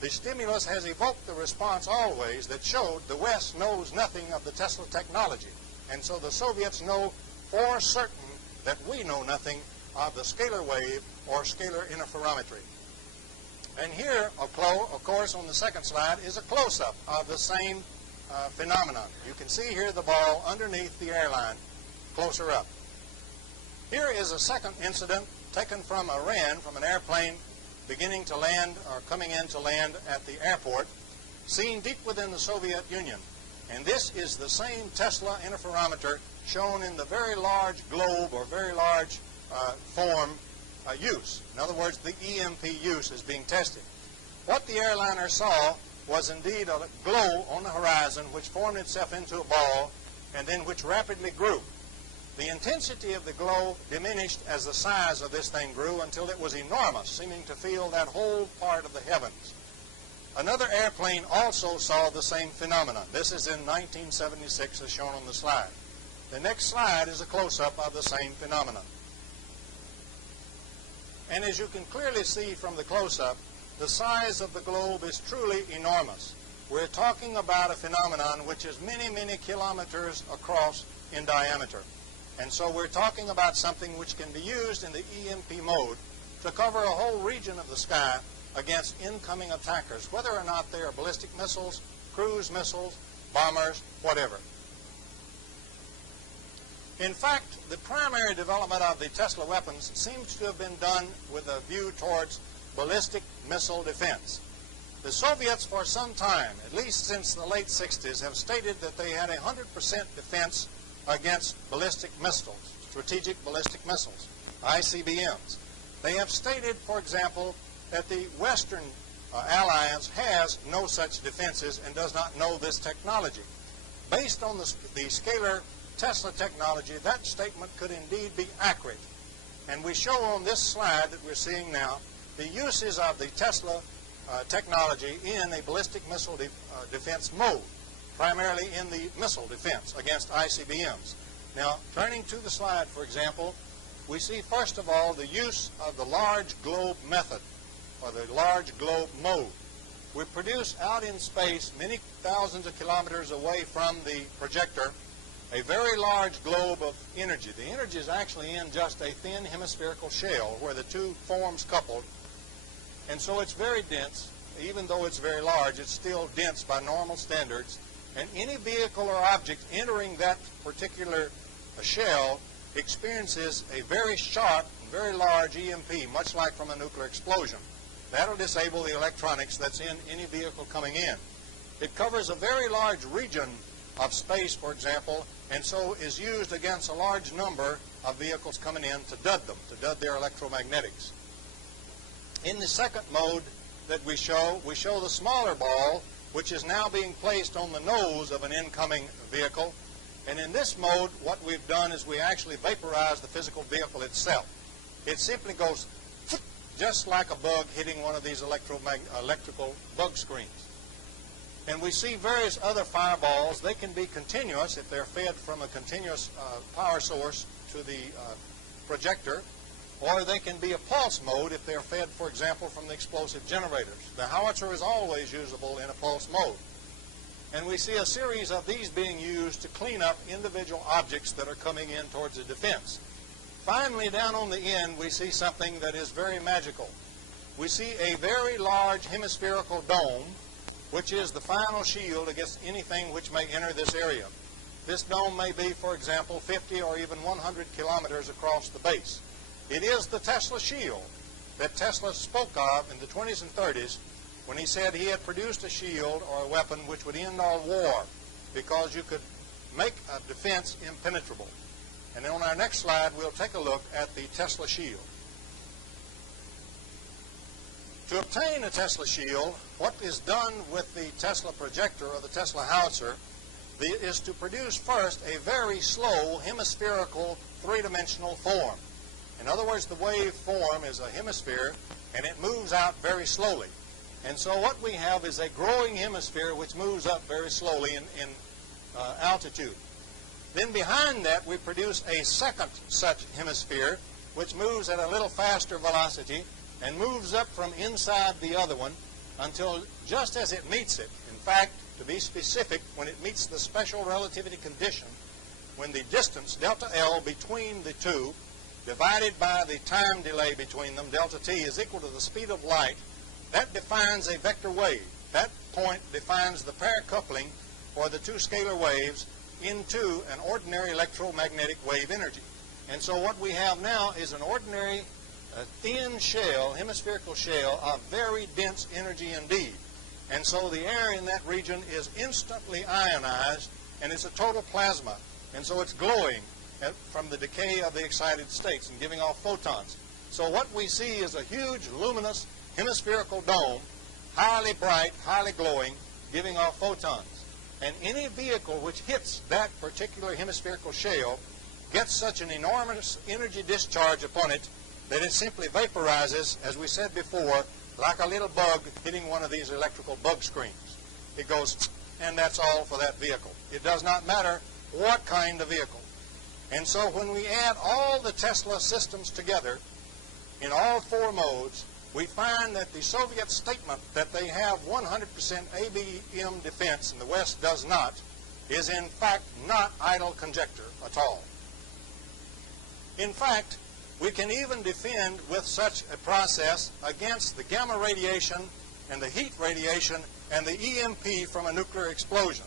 the stimulus has evoked the response always that showed the West knows nothing of the Tesla technology. And so the Soviets know for certain that we know nothing of the scalar wave or scalar interferometry. And here, of course, on the second slide is a close-up of the same phenomenon. You can see here the ball underneath the airline, closer up. Here is a second incident taken from Iran, from an airplane beginning to land or coming in to land at the airport, seen deep within the Soviet Union. And this is the same Tesla interferometer shown in the very large globe or very large form use. In other words, the EMP use is being tested. What the airliner saw was indeed a glow on the horizon which formed itself into a ball and then which rapidly grew. The intensity of the glow diminished as the size of this thing grew until it was enormous, seeming to fill that whole part of the heavens. Another airplane also saw the same phenomenon. This is in 1976 as shown on the slide. The next slide is a close-up of the same phenomenon. And as you can clearly see from the close-up, the size of the globe is truly enormous. We're talking about a phenomenon which is many, many kilometers across in diameter. And so we're talking about something which can be used in the EMP mode to cover a whole region of the sky against incoming attackers, whether or not they are ballistic missiles, cruise missiles, bombers, whatever. In fact, the primary development of the Tesla weapons seems to have been done with a view towards ballistic missile defense. The Soviets for some time, at least since the late 60s, have stated that they had 100% defense against ballistic missiles, strategic ballistic missiles, ICBMs. They have stated, for example, that the Western alliance has no such defenses and does not know this technology. Based on the scalar Tesla technology, that statement could indeed be accurate. And we show on this slide that we're seeing now the uses of the Tesla technology in a ballistic missile defense mode, primarily in the missile defense against ICBMs. Now, turning to the slide, for example, we see first of all the use of the large globe method, or the large globe mode. We produce out in space, many thousands of kilometers away from the projector, a very large globe of energy. The energy is actually in just a thin hemispherical shell where the two forms coupled. And so it's very dense. Even though it's very large, it's still dense by normal standards. And any vehicle or object entering that particular shell experiences a very sharp and very large EMP, much like from a nuclear explosion. That'll disable the electronics that's in any vehicle coming in. It covers a very large region of space, for example, and so is used against a large number of vehicles coming in to dud them, to dud their electromagnetics. In the second mode that we show the smaller ball, which is now being placed on the nose of an incoming vehicle. And in this mode, what we've done is we actually vaporize the physical vehicle itself. It simply goes just like a bug hitting one of these electrical bug screens. And we see various other fireballs. They can be continuous if they're fed from a continuous power source to the projector, or they can be a pulse mode if they're fed, for example, from the explosive generators. The howitzer is always usable in a pulse mode. And we see a series of these being used to clean up individual objects that are coming in towards the defense. Finally, down on the end, we see something that is very magical. We see a very large hemispherical dome, which is the final shield against anything which may enter this area. This dome may be, for example, 50 or even 100 kilometers across the base. It is the Tesla shield that Tesla spoke of in the 20s and 30s when he said he had produced a shield or a weapon which would end all war, because you could make a defense impenetrable. And then on our next slide, we'll take a look at the Tesla shield. To obtain a Tesla shield, what is done with the Tesla projector or the Tesla howitzer is to produce first a very slow hemispherical three-dimensional form. In other words, the wave form is a hemisphere and it moves out very slowly. And so what we have is a growing hemisphere which moves up very slowly in altitude. Then behind that we produce a second such hemisphere which moves at a little faster velocity and moves up from inside the other one until just as it meets it. In fact, to be specific, when it meets the special relativity condition, when the distance, delta L, between the two, divided by the time delay between them, delta T, is equal to the speed of light, that defines a vector wave. That point defines the pair coupling for the two scalar waves into an ordinary electromagnetic wave energy. And so what we have now is an ordinary thin shell, hemispherical shell, of very dense energy indeed. And so the air in that region is instantly ionized, and it's a total plasma. And so it's glowing from the decay of the excited states and giving off photons. So what we see is a huge luminous hemispherical dome, highly bright, highly glowing, giving off photons. And any vehicle which hits that particular hemispherical shell gets such an enormous energy discharge upon it that it simply vaporizes, as we said before, like a little bug hitting one of these electrical bug screens. It goes, and that's all for that vehicle. It does not matter what kind of vehicle. And so when we add all the Tesla systems together in all four modes, we find that the Soviet statement that they have 100% ABM defense and the West does not is in fact not idle conjecture at all. In fact, we can even defend with such a process against the gamma radiation and the heat radiation and the EMP from a nuclear explosion.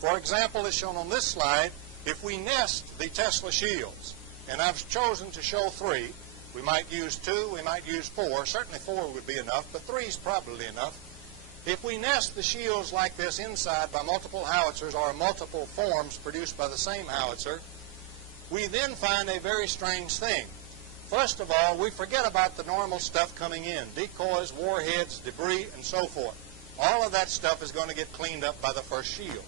For example, as shown on this slide, if we nest the Tesla shields, and I've chosen to show 3, we might use 2, we might use 4, certainly 4 would be enough, but 3 is probably enough. If we nest the shields like this inside by multiple howitzers or multiple forms produced by the same howitzer, we then find a very strange thing. First of all, we forget about the normal stuff coming in, decoys, warheads, debris, and so forth. All of that stuff is going to get cleaned up by the first shield.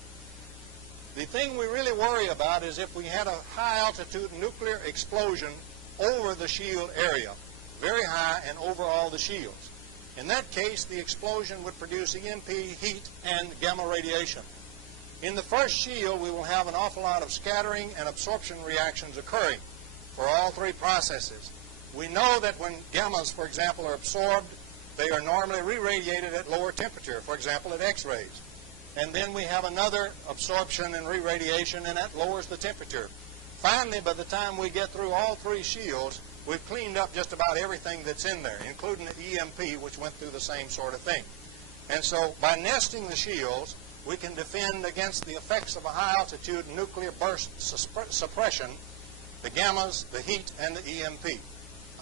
The thing we really worry about is if we had a high-altitude nuclear explosion over the shield area, very high and over all the shields. In that case, the explosion would produce EMP, heat, and gamma radiation. In the first shield, we will have an awful lot of scattering and absorption reactions occurring for all 3 processes. We know that when gammas, for example, are absorbed, they are normally re-radiated at lower temperature, for example, at X-rays. And then we have another absorption and re-radiation, and that lowers the temperature. Finally, by the time we get through all 3 shields, we've cleaned up just about everything that's in there, including the EMP, which went through the same sort of thing. And so by nesting the shields, we can defend against the effects of a high-altitude nuclear burst suppression, the gammas, the heat, and the EMP.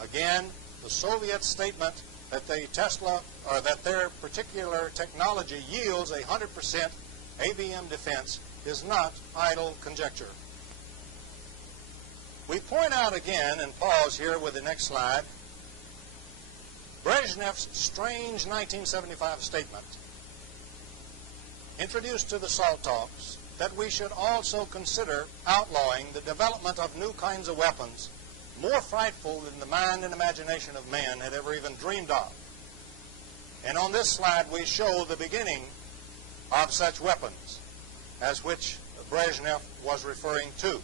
Again, the Soviet statement that that their particular technology yields 100% ABM defense is not idle conjecture. We point out again, and pause here with the next slide, Brezhnev's strange 1975 statement, introduced to the SALT talks, that we should also consider outlawing the development of new kinds of weapons more frightful than the mind and imagination of man had ever even dreamed of. And on this slide we show the beginning of such weapons, as which Brezhnev was referring to.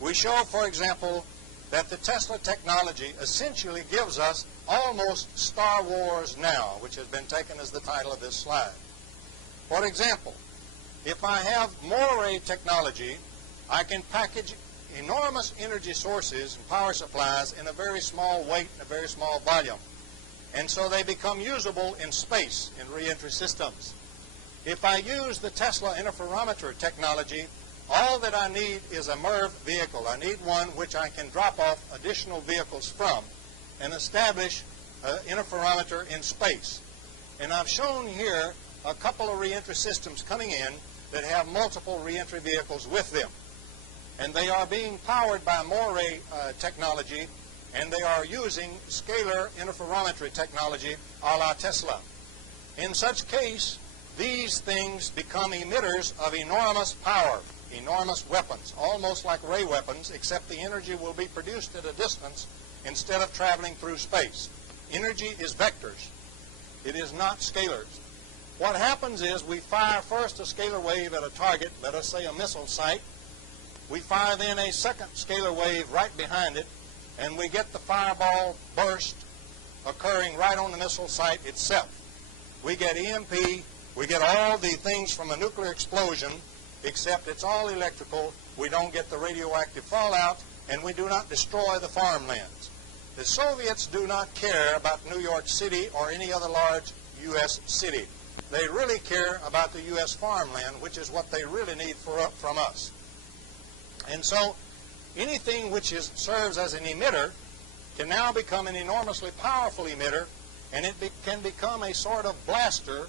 We show, for example, that the Tesla technology essentially gives us almost Star Wars now, which has been taken as the title of this slide. For example, if I have Moray technology, I can package enormous energy sources and power supplies in a very small weight and a very small volume. And so they become usable in space in re-entry systems. If I use the Tesla interferometry technology, all that I need is a MIRV vehicle. I need one which I can drop off additional vehicles from and establish an interferometer in space. And I've shown here a couple of re-entry systems coming in that have multiple reentry vehicles with them. And they are being powered by Moray technology, and they are using scalar interferometry technology a la Tesla. In such case, these things become emitters of enormous power, enormous weapons, almost like ray weapons, except the energy will be produced at a distance instead of traveling through space. Energy is vectors. It is not scalars. What happens is we fire first a scalar wave at a target, let us say a missile site. We fire then a second scalar wave right behind it, and we get the fireball burst occurring right on the missile site itself. We get EMP, we get all the things from a nuclear explosion, except it's all electrical. We don't get the radioactive fallout, and we do not destroy the farmlands. The Soviets do not care about New York City or any other large U.S. city. They really care about the U.S. farmland, which is what they really need from us. And so anything which serves as an emitter can now become an enormously powerful emitter, and it can become a sort of blaster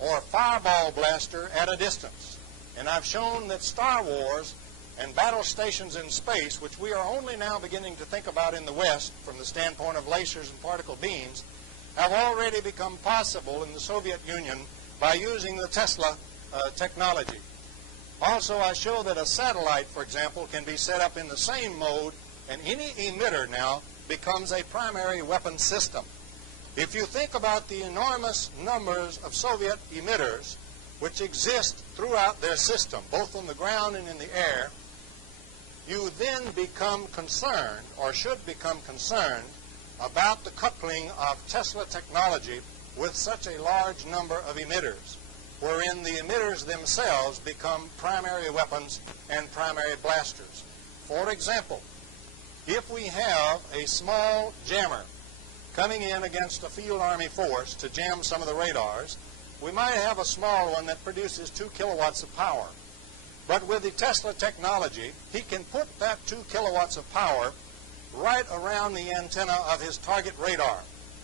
or fireball blaster at a distance. And I've shown that Star Wars and battle stations in space, which we are only now beginning to think about in the West from the standpoint of lasers and particle beams, have already become possible in the Soviet Union by using the Tesla technology. Also, I show that a satellite, for example, can be set up in the same mode, and any emitter now becomes a primary weapon system. If you think about the enormous numbers of Soviet emitters which exist throughout their system, both on the ground and in the air, you then become concerned, or should become concerned, about the coupling of Tesla technology with such a large number of emitters, wherein the emitters themselves become primary weapons and primary blasters. For example, if we have a small jammer coming in against a field army force to jam some of the radars, we might have a small one that produces 2 kilowatts of power. But with the Tesla technology, he can put that 2 kilowatts of power right around the antenna of his target radar.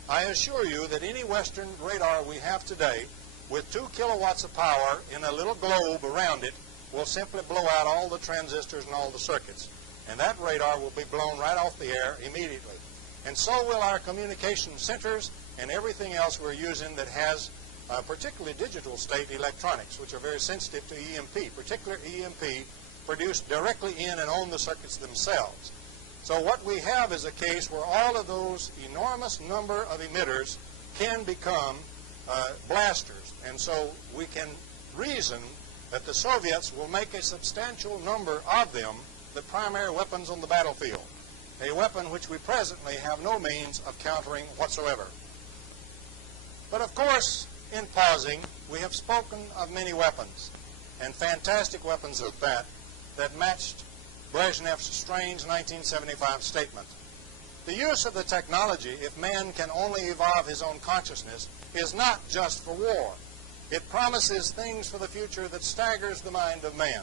I assure you that any Western radar we have today with 2 kilowatts of power in a little globe around it will simply blow out all the transistors and all the circuits. And that radar will be blown right off the air immediately. And so will our communication centers and everything else we're using that has particularly digital state electronics, which are very sensitive to EMP, particular EMP produced directly in and on the circuits themselves. So what we have is a case where all of those enormous number of emitters can become blasters. And so we can reason that the Soviets will make a substantial number of them the primary weapons on the battlefield, a weapon which we presently have no means of countering whatsoever. But of course, in pausing, we have spoken of many weapons, and fantastic weapons at that, that matched Brezhnev's strange 1975 statement. The use of the technology, if man can only evolve his own consciousness, is not just for war. It promises things for the future that staggers the mind of man.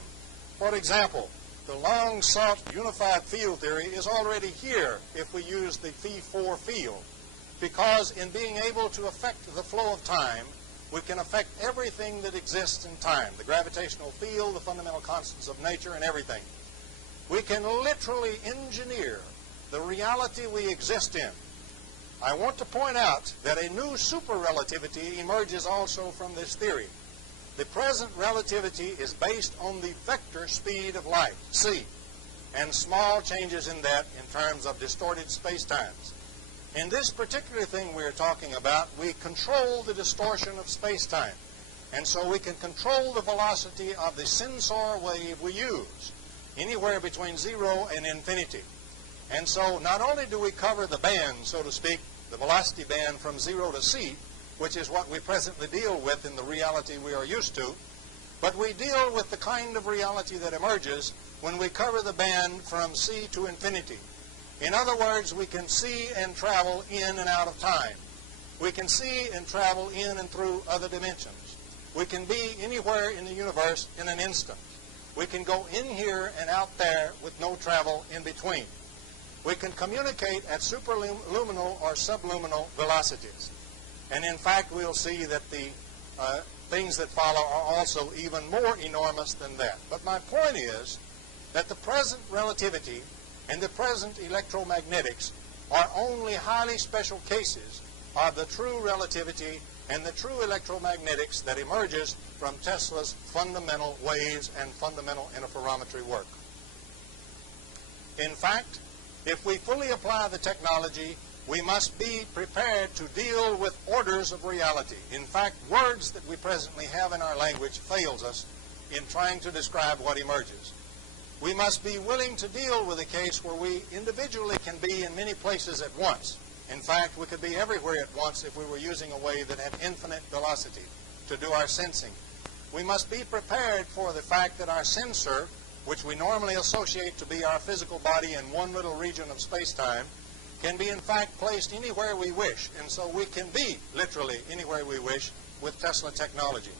For example, the long-sought unified field theory is already here if we use the phi-4 field, because in being able to affect the flow of time, we can affect everything that exists in time, the gravitational field, the fundamental constants of nature, and everything. We can literally engineer the reality we exist in. I want to point out that a new super-relativity emerges also from this theory. The present relativity is based on the vector speed of light, c, and small changes in that in terms of distorted space-times. In this particular thing we're talking about, we control the distortion of space-time. And so we can control the velocity of the sensor wave we use, anywhere between 0 and infinity. And so not only do we cover the band, so to speak, the velocity band from 0 to c, which is what we presently deal with in the reality we are used to, but we deal with the kind of reality that emerges when we cover the band from c to infinity. In other words, we can see and travel in and out of time. We can see and travel in and through other dimensions. We can be anywhere in the universe in an instant. We can go in here and out there with no travel in between. We can communicate at superluminal or subluminal velocities. And in fact, we'll see that the things that follow are also even more enormous than that. But my point is that the present relativity and the present electromagnetics are only highly special cases of the true relativity and the true electromagnetics that emerges from Tesla's fundamental waves and fundamental interferometry work. In fact, if we fully apply the technology, we must be prepared to deal with orders of reality. In fact, words that we presently have in our language fails us in trying to describe what emerges. We must be willing to deal with a case where we individually can be in many places at once. In fact, we could be everywhere at once if we were using a wave that had infinite velocity to do our sensing. We must be prepared for the fact that our sensor, which we normally associate to be our physical body in one little region of space-time, can be in fact placed anywhere we wish, and so we can be literally anywhere we wish with Tesla technology.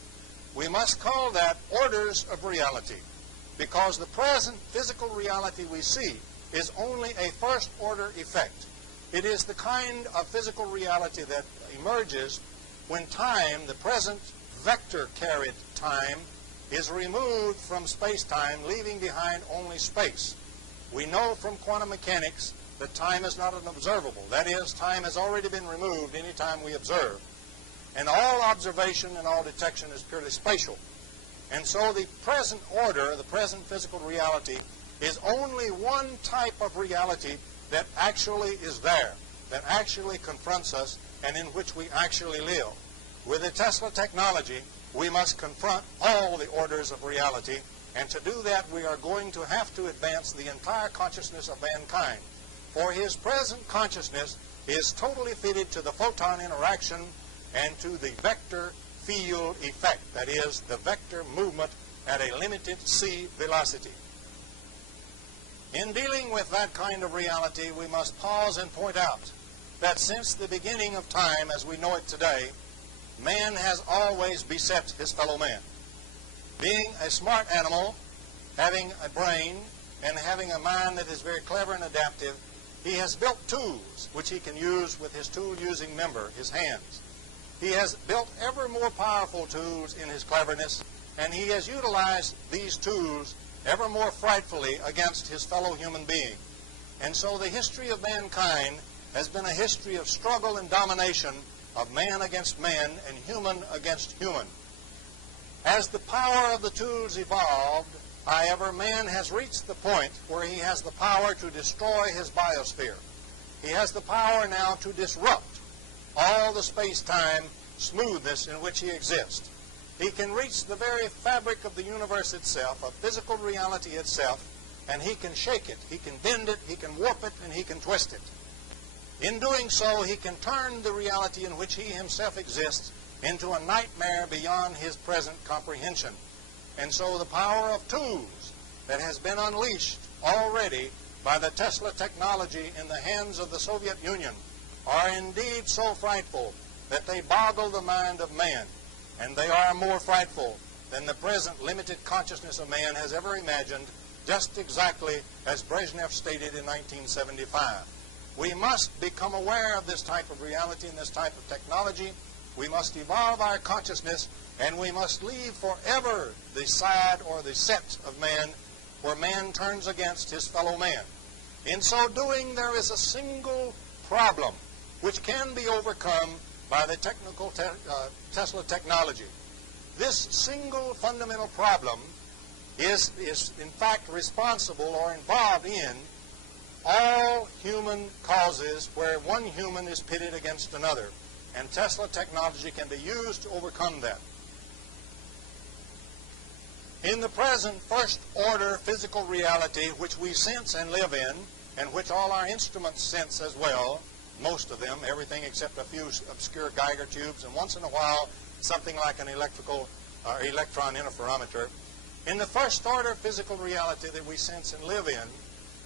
We must call that orders of reality, because the present physical reality we see is only a first-order effect. It is the kind of physical reality that emerges when time, the present vector-carried time, is removed from space-time, leaving behind only space. We know from quantum mechanics that time is not an observable. That is, time has already been removed any time we observe. And all observation and all detection is purely spatial. And so the present order, the present physical reality, is only one type of reality that actually is there, that actually confronts us, and in which we actually live. With the Tesla technology, we must confront all the orders of reality, and to do that we are going to have to advance the entire consciousness of mankind. For his present consciousness is totally fitted to the photon interaction and to the vector field effect, that is, the vector movement at a limited c velocity. In dealing with that kind of reality, we must pause and point out that since the beginning of time as we know it today, man has always beset his fellow man. Being a smart animal, having a brain, and having a mind that is very clever and adaptive, he has built tools which he can use with his tool-using member, his hands. He has built ever more powerful tools in his cleverness, and he has utilized these tools ever more frightfully against his fellow human being. And so the history of mankind has been a history of struggle and domination of man against man and human against human. As the power of the tools evolved, however, man has reached the point where he has the power to destroy his biosphere. He has the power now to disrupt all the space-time smoothness in which he exists. He can reach the very fabric of the universe itself, of physical reality itself, and he can shake it, he can bend it, he can warp it, and he can twist it. In doing so, he can turn the reality in which he himself exists into a nightmare beyond his present comprehension. And so the power of tools that has been unleashed already by the Tesla technology in the hands of the Soviet Union are indeed so frightful that they boggle the mind of man, and they are more frightful than the present limited consciousness of man has ever imagined, just exactly as Brezhnev stated in 1975. We must become aware of this type of reality and this type of technology. We must evolve our consciousness, and we must leave forever the side or the set of man where man turns against his fellow man. In so doing, there is a single problem which can be overcome by the Tesla technology. This single fundamental problem is in fact responsible or involved in all human causes where one human is pitted against another, and Tesla technology can be used to overcome that. In the present first-order physical reality which we sense and live in, and which all our instruments sense as well, most of them, everything except a few obscure Geiger tubes, and once in a while something like an electrical or electron interferometer, in the first-order physical reality that we sense and live in,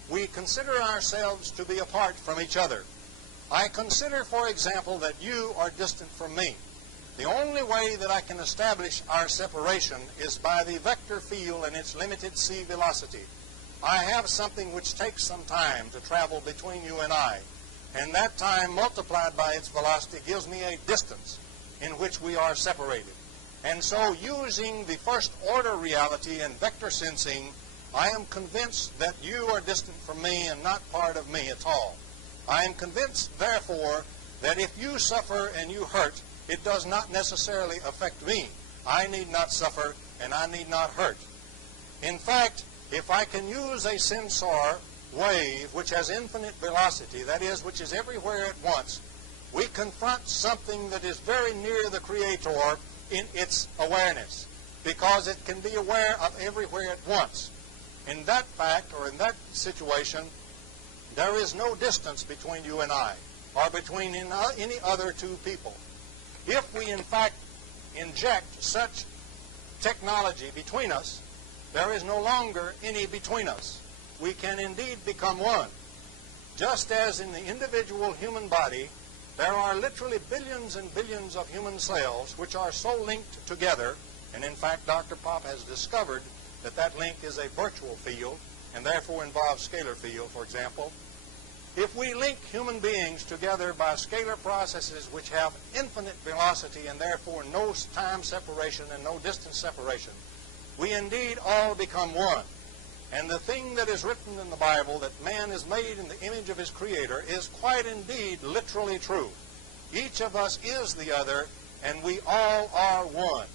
we consider ourselves to be apart from each other. I consider, for example, that you are distant from me. The only way that I can establish our separation is by the vector field and its limited c velocity. I have something which takes some time to travel between you and I, and that time multiplied by its velocity gives me a distance in which we are separated. And so using the first order reality and vector sensing, I am convinced that you are distant from me and not part of me at all. I am convinced, therefore, that if you suffer and you hurt, it does not necessarily affect me. I need not suffer and I need not hurt. In fact, if I can use a sensor wave which has infinite velocity, that is, which is everywhere at once, we confront something that is very near the Creator in its awareness, because it can be aware of everywhere at once. In that fact, or in that situation, there is no distance between you and I, or between any other two people. If we, in fact, inject such technology between us, there is no longer any between us. We can indeed become one. Just as in the individual human body, there are literally billions and billions of human cells which are so linked together, and in fact Dr. Pop has discovered that that link is a virtual field and therefore involves scalar field, for example. If we link human beings together by scalar processes which have infinite velocity and therefore no time separation and no distance separation, we indeed all become one. And the thing that is written in the Bible, that man is made in the image of his Creator, is quite indeed literally true. Each of us is the other, and we all are one.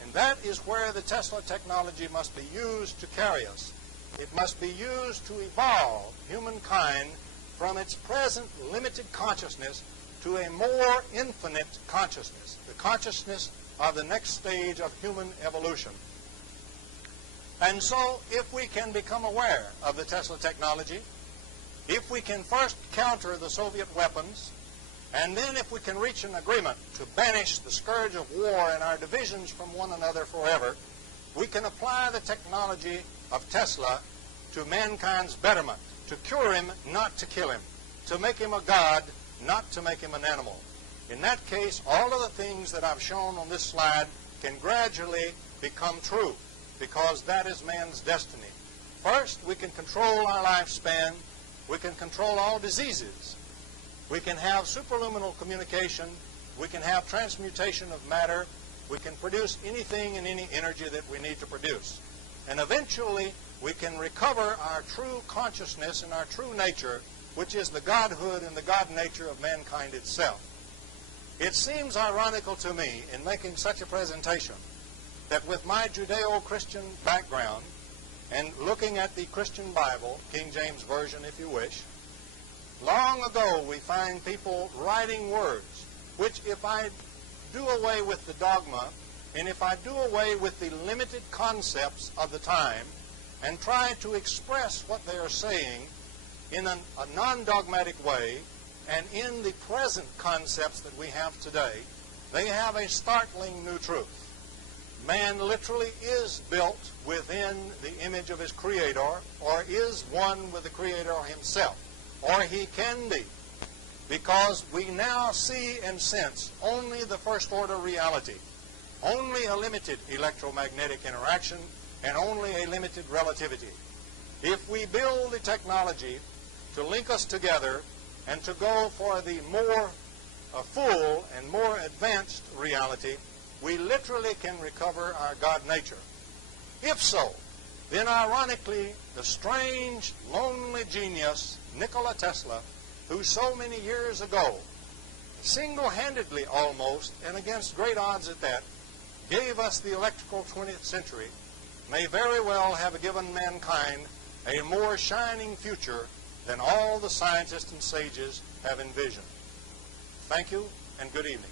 And that is where the Tesla technology must be used to carry us. It must be used to evolve humankind from its present limited consciousness to a more infinite consciousness, the consciousness of the next stage of human evolution. And so, if we can become aware of the Tesla technology, if we can first counter the Soviet weapons, and then if we can reach an agreement to banish the scourge of war and our divisions from one another forever, we can apply the technology of Tesla to mankind's betterment, to cure him, not to kill him, to make him a god, not to make him an animal. In that case, all of the things that I've shown on this slide can gradually become true, because that is man's destiny. First, we can control our lifespan. We can control all diseases. We can have superluminal communication. We can have transmutation of matter. We can produce anything and any energy that we need to produce. And eventually, we can recover our true consciousness and our true nature, which is the godhood and the God nature of mankind itself. It seems ironical to me in making such a presentation that with my Judeo-Christian background and looking at the Christian Bible, King James Version if you wish, long ago we find people writing words which, if I do away with the dogma and if I do away with the limited concepts of the time and try to express what they are saying in a non-dogmatic way and in the present concepts that we have today, they have a startling new truth. Man literally is built within the image of his Creator, or is one with the Creator himself, or he can be, because we now see and sense only the first order reality, only a limited electromagnetic interaction, and only a limited relativity. If we build the technology to link us together and to go for the more full and more advanced reality, we literally can recover our God nature. If so, then ironically, the strange, lonely genius, Nikola Tesla, who so many years ago, single-handedly almost, and against great odds at that, gave us the electrical 20th century, may very well have given mankind a more shining future than all the scientists and sages have envisioned. Thank you, and good evening.